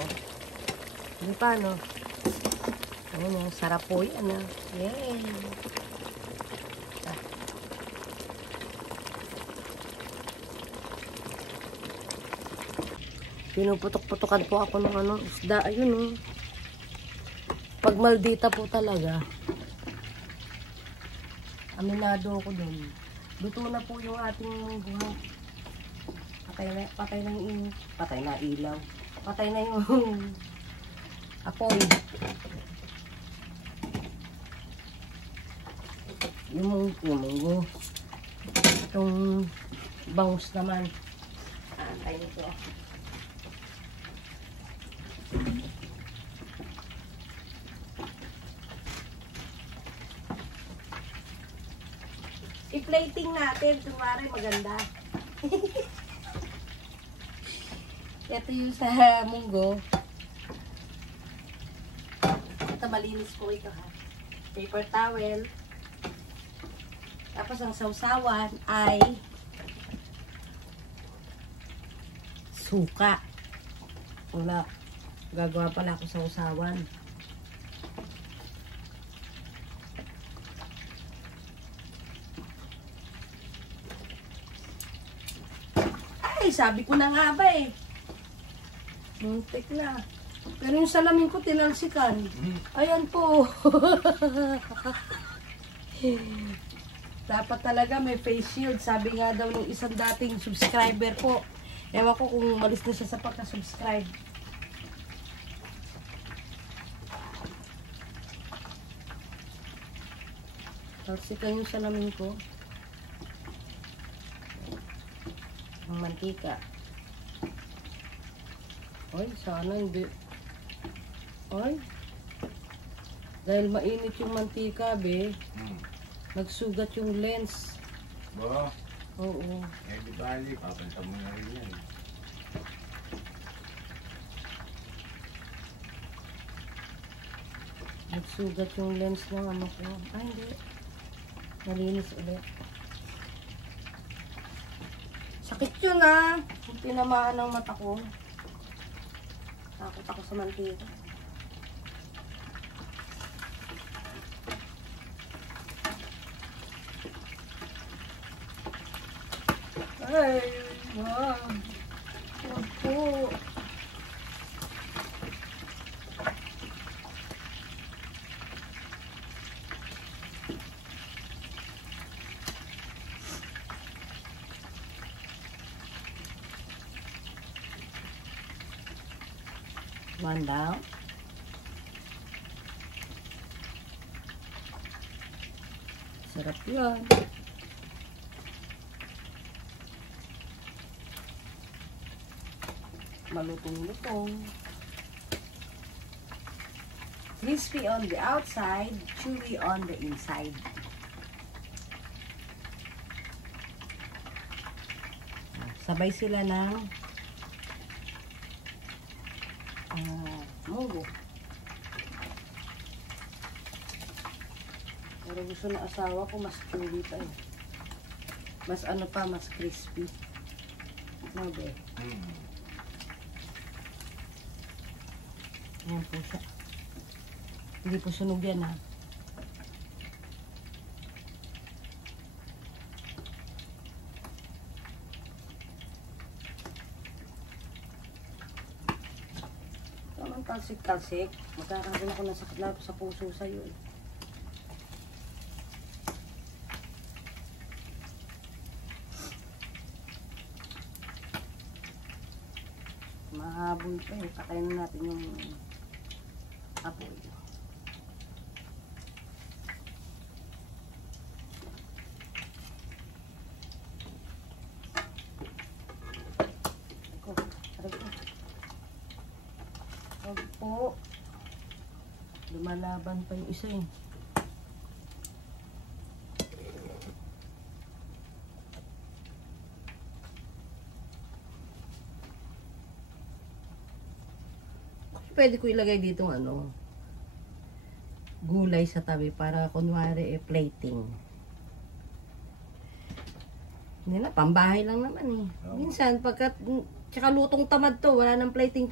Hindi pa, no? Ayan, sarap po yan, Yay! Pinuputok-putokan po ako ng isda. Ayun, Pag maldita po talaga, aminado ako dun. Luto na po yung ating buhay. Patay na ilaw. Patay na yung apoy. Yung munggo. Itong bangus naman. Antay nito. I-plating natin. Kumari maganda. Ito yung sa munggo. Ito malinis po ito Paper towel. Tapos ang sausawan ay suka. Wala. Gagawa pala ako sausawan. Sabi ko na nga ba muntik na. Pero yung salamin ko tinalsikan. Ayan po. Dapat talaga may face shield. Sabi nga daw ng isang dating subscriber po. Ewan ko kung malis na siya sa pagka-subscribe. Talsikan yung salamin ko. Ang mantika. Ay, sana hindi. Ay. Dahil mainit yung mantika, be. Hmm. Nagsugat yung lens. Bo, Oo. eh di bali, papanta mo na rin yan. Nagsugat yung lens ng ano ko. Ay, hindi. Nalinis ulit. Sakit yun ah. Yung tinamaan ng mata ko. Takot ako sa mantika. Ay, wow. Wag po. One down. Sarap yan. Malutong-lutong. Crispy on the outside, chewy on the inside. Sabay sila ng munggo. Pero gusto ng asawa ko mas chewy pa eh. Mas ano pa, mas crispy. No, be? Ayan po siya. Hindi po sunog yan ha. Tamang talsik-talsik. Magkakaroon ako ng sakit na sa puso sa'yo eh. Mahabol pa eh. Patayin natin yung apoy. Huwag po. Lumalaban pa yung isa eh. Pwede ko ilagay dito ano, gulay sa tabi para kunwari plating. Hindi na, pambahay lang naman eh. Minsan, pagkat, tsaka lutong tamad to, wala nang plating.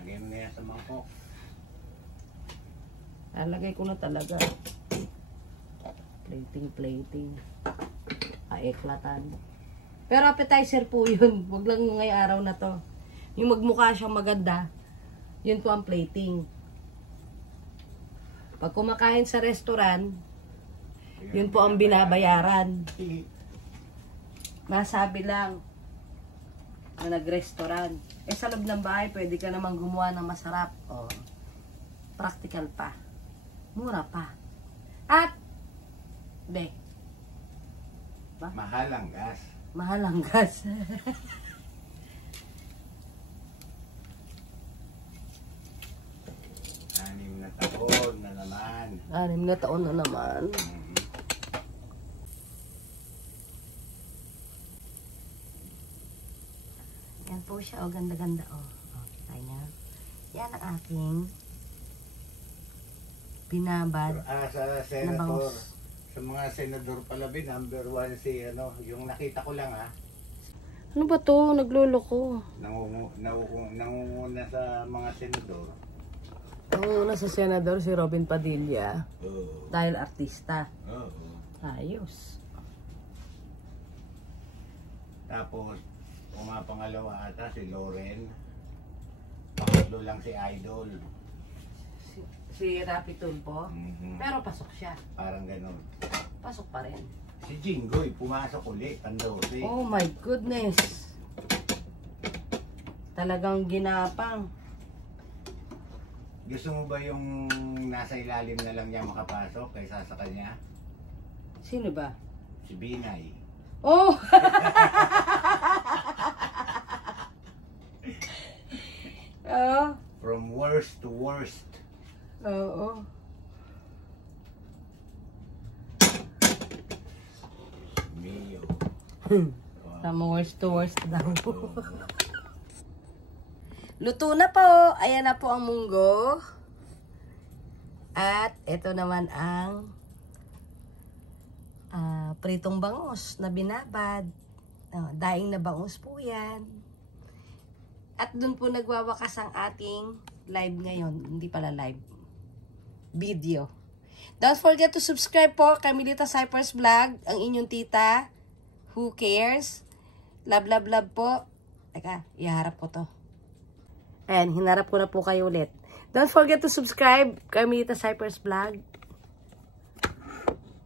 Lagyan mo na yan sa mangkok. Lalagay ko na talaga. Plating. Eklatan. Pero appetizer po yun. Huwag lang ngayong araw na to. Yung magmukha siyang maganda, yun po ang plating. Pag kumakain sa restaurant, yun po ang binabayaran. Masabi lang na nag-restaurant. Eh sa loob ng bahay, pwede ka naman gumawa ng masarap. O, practical pa. Mura pa. At, Mahal ang gas. mahal ang gas. 6 na taon na naman. 6 na taon na naman. Yan po siya, o ganda-ganda, o. Kita niya. Yan ang aking binabad Sa na senator, bangus. sa mga senador pala number 1 si yung nakita ko lang Ano ba to? Nagluloko. nangunguna sa mga senador. Ang una sa senador, si Robin Padilla. Oo. Dahil artista. Oo. Ayos. Tapos, pangalawa ata si Loren. Pangatlo lang si Idol. Si Rapi Tulfo. Pero pasok siya. Parang ganun. Pasok pa rin. Si Jinggoy, pumasok ulit, ang 12. Oh my goodness. Talagang ginapang. Gusto mo ba yung nasa ilalim na lang niya makapasok kaysa sa kanya? Sino ba? Si Binay. Oh! Oh. From worst to worst. Oo. Mio. Tama, worst to worst daw. Luto na po. Ayan na po ang munggo. At ito naman ang pritong bangus na binabad. Daing na bangus po yan. At dun po nagwawakas ang ating live ngayon. Hindi pala live. Video. Don't forget to subscribe po kay Milita Cypress Vlog. Ang inyong tita. Who cares? Love, love, love po. Teka, iharap ko to. Ayan, hinarap ko na po kayo ulit. Don't forget to subscribe kay Milita Cypress Vlog.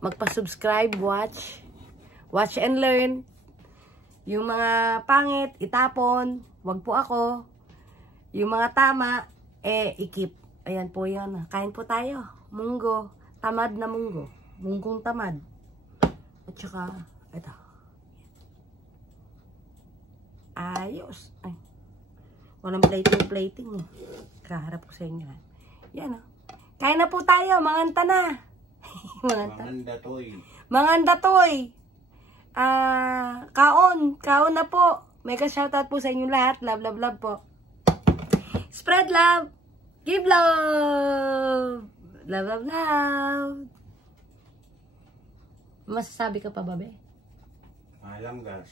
Magpa-subscribe, watch. Watch and learn. Yung mga pangit, itapon. Wag po ako. Yung mga tama, ikip. Ayan po yun. Kain po tayo. Munggo. Tamad na munggo. Munggong tamad. At saka, ito. Ayos. Ay. Walang plating. Kaharap ko sa inyo. Yan, oh. Kain na po tayo. Manganta na. Manganda toy. Kaon na po. Mega shoutout po sa inyo lahat. Love, love, love po. Spread love. Give love. Love, love, love. Masasabi ka pa ba, be? Malang gas.